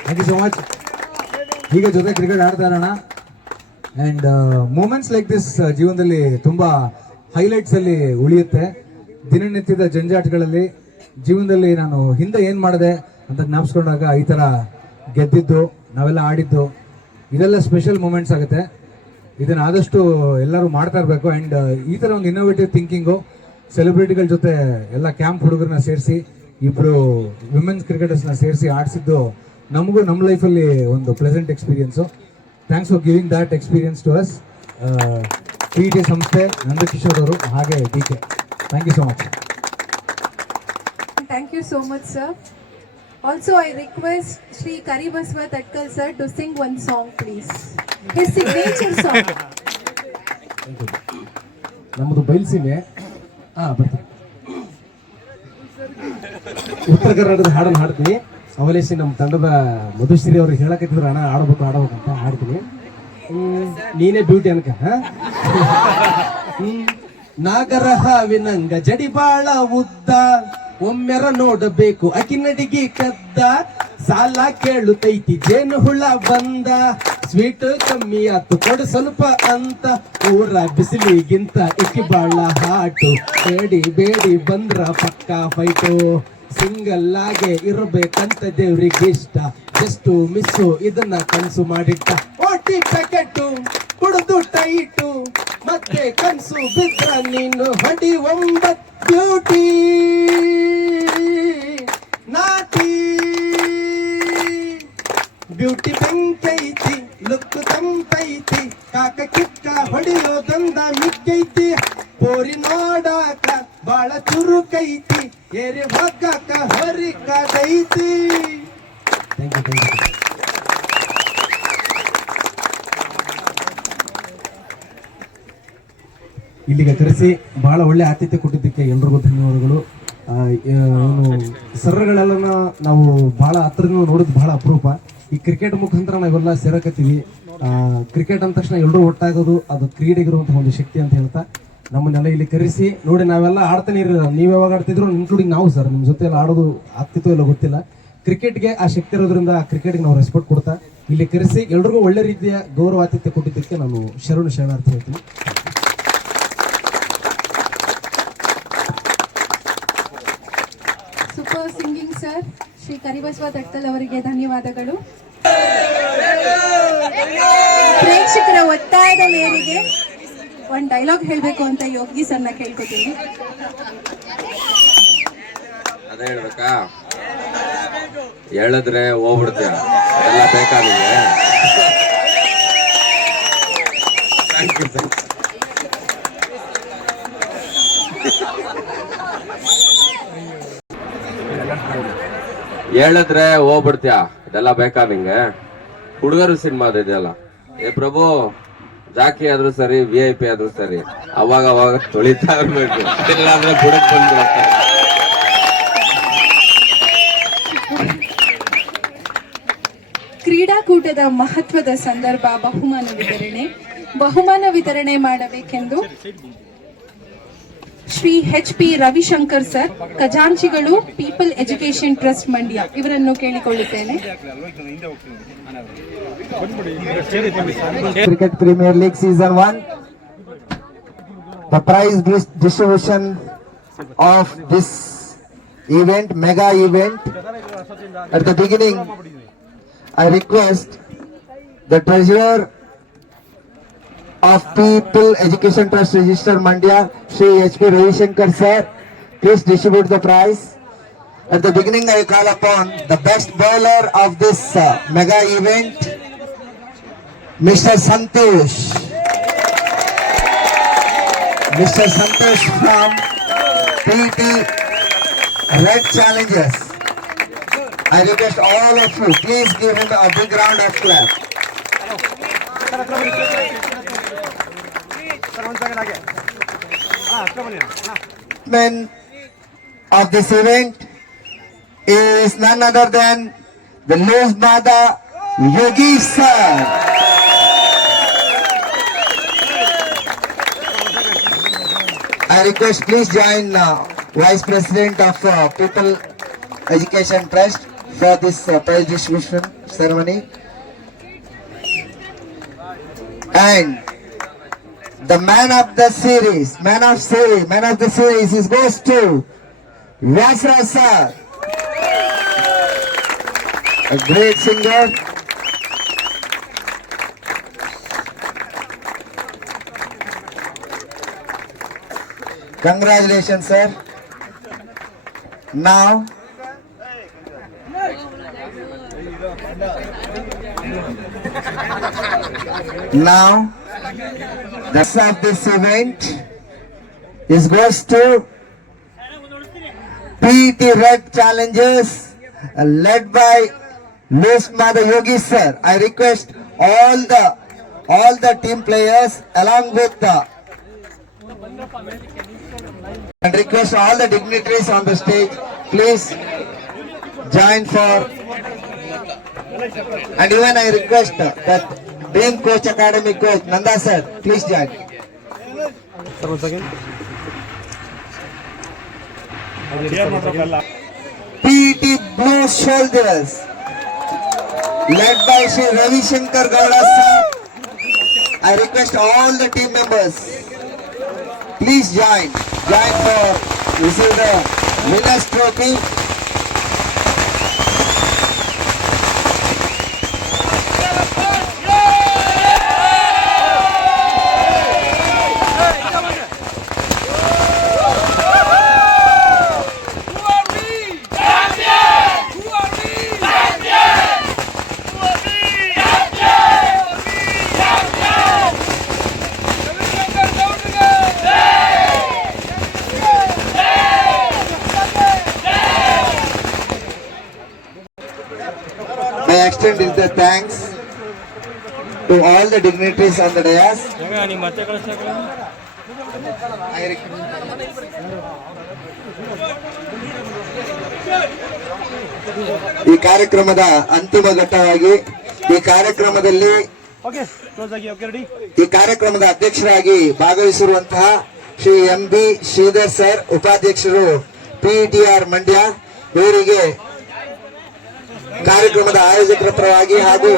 Thank you so much. ಹೀಗೆ ಜೊತೆ ಕ್ರಿಕೆಟ್ ಆಡ್ತಾ ಇರೋಣ. ಅಂಡ್ ಮೂಮೆಂಟ್ಸ್ ಲೈಕ್ ದಿಸ್ ಜೀವನದಲ್ಲಿ ತುಂಬಾ ಹೈಲೈಟ್ಸ್ ಅಲ್ಲಿ ಉಳಿಯುತ್ತೆ. ದಿನನಿತ್ಯದ ಜಂಜಾಟಗಳಲ್ಲಿ ಜೀವನದಲ್ಲಿ ನಾನು ಹಿಂದೆ ಏನ್ ಮಾಡಿದೆ ಅಂತ ಜ್ಞಾಪಿಸ್ಕೊಂಡಾಗ ಈ ತರ ಗೆದ್ದಿದ್ದು, ನಾವೆಲ್ಲ ಆಡಿದ್ದು, ಇದೆಲ್ಲ ಸ್ಪೆಷಲ್ ಮೂಮೆಂಟ್ಸ್ ಆಗುತ್ತೆ. ಇದನ್ನ ಆದಷ್ಟು ಎಲ್ಲರೂ ಮಾಡ್ತಾ ಇರಬೇಕು. ಅಂಡ್ ಈ ತರ ಒಂದು ಇನ್ನೋವೇಟಿವ್ ಥಿಂಕಿಂಗು ಸೆಲೆಬ್ರಿಟಿಗಳ ಜೊತೆ ಎಲ್ಲ ಕ್ಯಾಂಪ್ ಹುಡುಗರನ್ನ ಸೇರಿಸಿ ಇಬ್ರು ವಿಮೆನ್ಸ್ ಕ್ರಿಕೆಟರ್ಸ್ನ ಸೇರಿಸಿ ಆಡಿಸಿದ್ದು ನಮಗೂ ನಮ್ಮ ಲೈಫಲ್ಲಿ ಒಂದು pleasant experience. Thanks for giving that experience to us. PTA ಸಂಸ್ಥೆ, ನಂದಕಿಶೋರ್ ಅವರು, ಹಾಗೆ DK. Thank you so much. Thank you so much, sir. Also, I request Shri Karibaswa Tatkal sir to sing one song, please. His signature song. ನಮ್ಮದು ಬಯಲ್ಸೀಮೆ. ಬರ್ತೀನಿ. ಉತ್ತರ ಕರ್ನಾಟಕದ ಹಾಡನ್ನು ಹಾಡ್ತೀನಿ. ಅವಲೇಸಿ ನಮ್ಮ ತಂಡದ ಮಧುಶ್ರೀ ಅವ್ರಿಗೆ ಹೇಳಕತ್ತಿದ್ರು ಅಣ್ಣ ಆಡ್ಬೇಕು ಅಂತ ಹಾಡ್ತೀನಿ. ನೀನೇ ಬ್ಯೂಟಿ ಅನ್ಕ. ನಾಗರ ಹಾವಿನಂಗ ಜಡಿ ಬಾಳ ಉದ್ದ, ಒಮ್ಮೆರ ನೋಡಬೇಕು ಅಕಿನಡಿಗೆ ಕದ್ದ, ಸಾಲ ಕೇಳುತ್ತೈತಿ ಜೇನು ಹುಳ ಬಂದ, ಸ್ವೀಟ್ ಕಮ್ಮಿ ಆತು ಕೊಡು ಸ್ವಲ್ಪ ಅಂತ, ಊರ ಬಿಸಿಲಿಗಿಂತ ಇಕ್ಕಿ ಬಾಳ ಹಾಟು, ಬೇಡಿ ಬಂದ್ರ ಪಕ್ಕ ಫೈಟು, ಸಿಂಗಲ್ ಆಗೆ ಇರಬೇಕಂತ ದೇವ್ರಿಗೆ ಇಷ್ಟ, ಜಸ್ಟ್ ಮಿಸ್ಸು ಇದನ್ನ ಕನ್ಸು ಮಾಡಿಟ್ಟ, ಓಟಿ ಪ್ಯಾಕೆಟು ಕುಡಿದು ಟೈಟು, ಮತ್ತೆ ಕನ್ಸು ಬಿದ್ರ ನೀನು ಹೊಡಿ 9 ಬ್ಯೂಟಿ ನಾಟಿ, ಬ್ಯೂಟಿ ಬೆಂಕೈತಿ ಲುಕ್ ತಂಪೈತಿ, ಕಾಕ ಕಿಕ್ಕ ಹೊಡಿಯೋದಂದ ಮಿಕ್ಕೈತಿ, ಪೋರಿ ನೋಡಾಕ ಬಾಳ ಚುರುಕೈತಿ, ಏರಿ ಹೋಗಾಕ ಹೊರಿಕದೈತಿ. Thank you. ಇಲ್ಲಿಗೆ ಕರೆಸಿ ಬಹಳ ಒಳ್ಳೆ ಆತಿಥ್ಯ ಕೊಟ್ಟಿದ್ದಕ್ಕೆ ಎಲ್ರಿಗೂ ಧನ್ಯವಾದಗಳು. ಸರ್ಗಳೆಲ್ಲ ನಾವು ಬಹಳ ಹತ್ರದಿಂದ ನೋಡೋದು ಬಹಳ ಅಪರೂಪ. ಈ ಕ್ರಿಕೆಟ್ ಮುಖಾಂತರ ನಾವೆಲ್ಲ ಸೇರಕತ್ತೀವಿ. ಕ್ರಿಕೆಟ್ ಅಂದ ತಕ್ಷಣ ಎಲ್ಲರೂ ಒಟ್ಟಾಗೋದು ಅದು ಕ್ರೀಡೆಗಿರುವಂತಹ ಒಂದು ಶಕ್ತಿ ಅಂತ ಹೇಳ್ತಾ ನಮ್ಮನ್ನೆಲ್ಲ ಇಲ್ಲಿ ಕರೆಸಿ ನೋಡಿ ನಾವೆಲ್ಲ ಆಡ್ತಾನೆ ಇರಲಿಲ್ಲ. ನೀವು ಯಾವಾಗ ಆಡ್ತಿದ್ರು ಇನ್ಕ್ಲೂಡಿಂಗ್ ನಾವು ಸರ್ ನಿಮ್ಮ ಜೊತೆ ಎಲ್ಲ ಆಡೋದು ಆಗ್ತಿತ್ತು ಇಲ್ಲ ಗೊತ್ತಿಲ್ಲ. ಕ್ರಿಕೆಟ್ಗೆ ಆ ಶಕ್ತಿ ಇರೋದ್ರಿಂದ ಆ ಕ್ರಿಕೆಟ್ಗೆ ನಾವು ರೆಸ್ಪೆಕ್ಟ್ ಕೊಡ್ತಾ ಇಲ್ಲಿ ಕರೆಸಿ ಎಲ್ರಿಗೂ ಒಳ್ಳೆ ರೀತಿಯ ಗೌರವ ಆತಿಥ್ಯ ಕೊಟ್ಟಿದ್ದಕ್ಕೆ ನಾನು ಶರಣಾರ್ಥಿ ಹೇಳ್ತೀನಿ. Super singing sir Shri Karibasava Tatkal ಅವರಿಗೆ ಧನ್ಯವಾದಗಳು. ಪ್ರೇಕ್ಷಕರ ಒತ್ತಾಯದ ಮೇರೆಗೆ ಒಂದು ಡೈಲಾಗ್ ಹೇಳಬೇಕು ಅಂತ ಯೋಗಿ ಸರ್ನ ಕೇಳ್ಕೊತೀನಿ. ಅದೇ ಹೇಳ್ಬೇಕಾ? ಹೇಳಿದ್ರೆ ಹೋಗ್ಬಿಡ್ತೀಯ, ಎಲ್ಲ ಬೇಕಾ ನಿಮಗೆ? ಹೇಳಿದ್ರೆ ಹೋಗ್ಬಿಡ್ತೀಯ, ಇದೆಲ್ಲ ಬೇಕಾ ನಿಂಗೆ? ಹುಡುಗರು ಸಿನಿಮಾ ಇದೆಯಲ್ಲ, ಏ ಪ್ರಭು ಜಾಕಿ ಆದ್ರೂ ಸರಿ, VIP ಆದ್ರೂ ಸರಿ, ಅವಾಗ ತೊಳಿತಾ ಇರ್ಬೇಕು, ಇಲ್ಲಾಂದ್ರೆ ಬುಡಕ್ ಬಂದು ಕ್ರೀಡಾ ಕ್ರೀಡಾಕೂಟದ ಮಹತ್ವದ ಸಂದರ್ಭ ಬಹುಮಾನ ವಿತರಣೆ ಮಾಡಬೇಕೆಂದು ಶ್ರೀ HP ರವಿಶಂಕರ್ ಸರ್, ಖಜಾಂಚಿಗಳು, ಪೀಪಲ್ ಎಜುಕೇಶನ್ ಟ್ರಸ್ಟ್ ಮಂಡ್ಯ ಇವರನ್ನು ಕೇಳಿಕೊಳ್ಳುತ್ತೇನೆ. Cricket Premier League Season 1. The prize distribution of this event, mega event. At the beginning, I request the treasurer of People Education Trust Register Mandya, Shri HP Ravishankar sir, please distribute the prize. At the beginning, I call upon the best bowler of this mega event, Mr. Santosh. Mr. Santosh from PT Red Challengers. I request all of you, please give him a big round of clap. Man of this event is none other than the Loose Mada Yogi sir. I request please join Vice President of People Education Trust for this prize distribution ceremony. And the man of the series goes to Vyasra sir, a great singer. Congratulations, sir. Now, the star of this event goes to PT Red Challengers, led by Loose Mada Yogi sir. I request all the team players along with and request all the dignitaries on the stage, please join for, and even I request that Dream Coach Academy coach Nanda sir, please join. PT Blue Shoulders, led by Shri Ravi Shankar Gowda sir. I request all the team members, please join for receive the winners trophy. I extend the thanks to all the dignitaries on the dais. ಈ ಕಾರ್ಯಕ್ರಮದ ಅಂತಿಮ ಘಟ್ಟವಾಗಿ ಈ ಕಾರ್ಯಕ್ರಮದ ಅಧ್ಯಕ್ಷರಾಗಿ ಭಾಗವಹಿಸಿರುವಂತಹ Shri MB Sridhar sir, ಉಪಾಧ್ಯಕ್ಷರು PETR Mandya, ಇವರಿಗೆ ಕಾರ್ಯಕ್ರಮದ ಆಯೋಜಕರ ಪರವಾಗಿ ಹಾಗೂ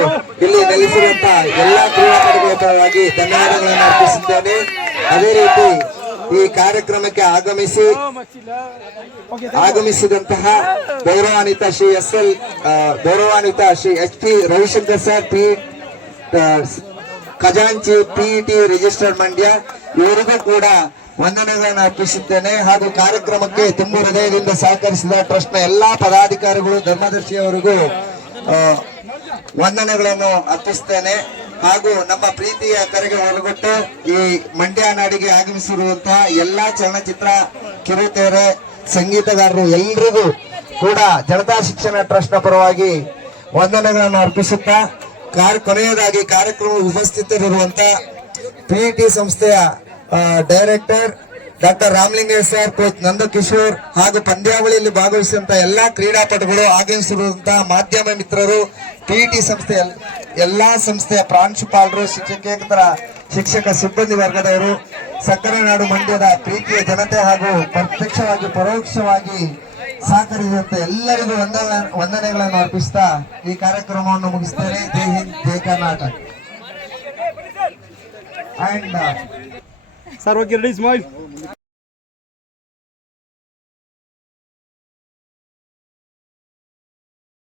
ಇಲ್ಲಿ ನೆಲೆಸಿರುವಂತಹ ಎಲ್ಲಾ ಕ್ರೀಡಾಪಟುಗಳ ಪರವಾಗಿ ಧನ್ಯವಾದಗಳನ್ನು ಅರ್ಪಿಸುತ್ತೇನೆ. ಅದೇ ರೀತಿ ಈ ಕಾರ್ಯಕ್ರಮಕ್ಕೆ ಆಗಮಿಸಿದಂತಹ ಗೌರವಾನ್ವಿತ ಶ್ರೀ HP ರವಿಶಂಕರ್ ಸರ್, ಖಜಾಂಚಿ PET ರಿಜಿಸ್ಟರ್ಡ್ ಮಂಡ್ಯ, ಇವರಿಗೂ ಕೂಡ ವಂದನೆಗಳನ್ನು ಅರ್ಪಿಸುತ್ತೇನೆ. ಹಾಗೂ ಕಾರ್ಯಕ್ರಮಕ್ಕೆ ತುಂಬು ಹೃದಯದಿಂದ ಸಹಕರಿಸಿದ ಟ್ರಸ್ಟ್ ನ ಎಲ್ಲಾ ಪದಾಧಿಕಾರಿಗಳು, ಧರ್ಮದರ್ಶಿಯವರಿಗೂ ವಂದನೆಗಳನ್ನು ಅರ್ಪಿಸುತ್ತೇನೆ. ಹಾಗೂ ನಮ್ಮ ಪ್ರೀತಿಯ ಕರೆಗೆ ಒಳಗೊಟ್ಟು ಈ ಮಂಡ್ಯ ನಾಡಿಗೆ ಆಗಮಿಸಿರುವಂತಹ ಎಲ್ಲಾ ಚಲನಚಿತ್ರ, ಕಿರುತೆರೆ, ಸಂಗೀತಗಾರರು ಎಲ್ರಿಗೂ ಕೂಡ ಜನತಾ ಶಿಕ್ಷಣ ಟ್ರಸ್ಟ್ ನ ಪರವಾಗಿ ವಂದನೆಗಳನ್ನು ಅರ್ಪಿಸುತ್ತಾ, ಕೊನೆಯದಾಗಿ ಕಾರ್ಯಕ್ರಮ ಉಪಸ್ಥಿತರಿರುವಂತಹ PET ಸಂಸ್ಥೆಯ director doctor Ramalingesh sir, coach Nandakishore ಹಾಗೂ ಪಂದ್ಯಾವಳಿಯಲ್ಲಿ ಭಾಗವಹಿಸಿದಂತಹ ಎಲ್ಲಾ ಕ್ರೀಡಾಪಟುಗಳು, ಆಗಮಿಸಿರುವಂತಹ ಮಾಧ್ಯಮ ಮಿತ್ರರು, ಪಿಇಟಿ ಸಂಸ್ಥೆಯ ಎಲ್ಲಾ ಸಂಸ್ಥೆಯ ಪ್ರಾಂಶುಪಾಲರು, ಶಿಕ್ಷಕೇತರ ಶಿಕ್ಷಕ ಸಿಬ್ಬಂದಿ ವರ್ಗದವರು, ಸಕ್ಕರೆ ನಾಡು ಮಂಡ್ಯದ ಪ್ರೀತಿಯ ಜನತೆ ಹಾಗೂ ಪ್ರತ್ಯಕ್ಷವಾಗಿ ಪರೋಕ್ಷವಾಗಿ ಸಹಕರಿಸಿದಂತ ಎಲ್ಲರಿಗೂ ವಂದನೆಗಳನ್ನು ಅರ್ಪಿಸ್ತಾ ಈ ಕಾರ್ಯಕ್ರಮವನ್ನು ಮುಗಿಸ್ತೇನೆ. ಜೈ ಹಿಂದ್, ಜೈ Karnataka. And sir okay ready smile.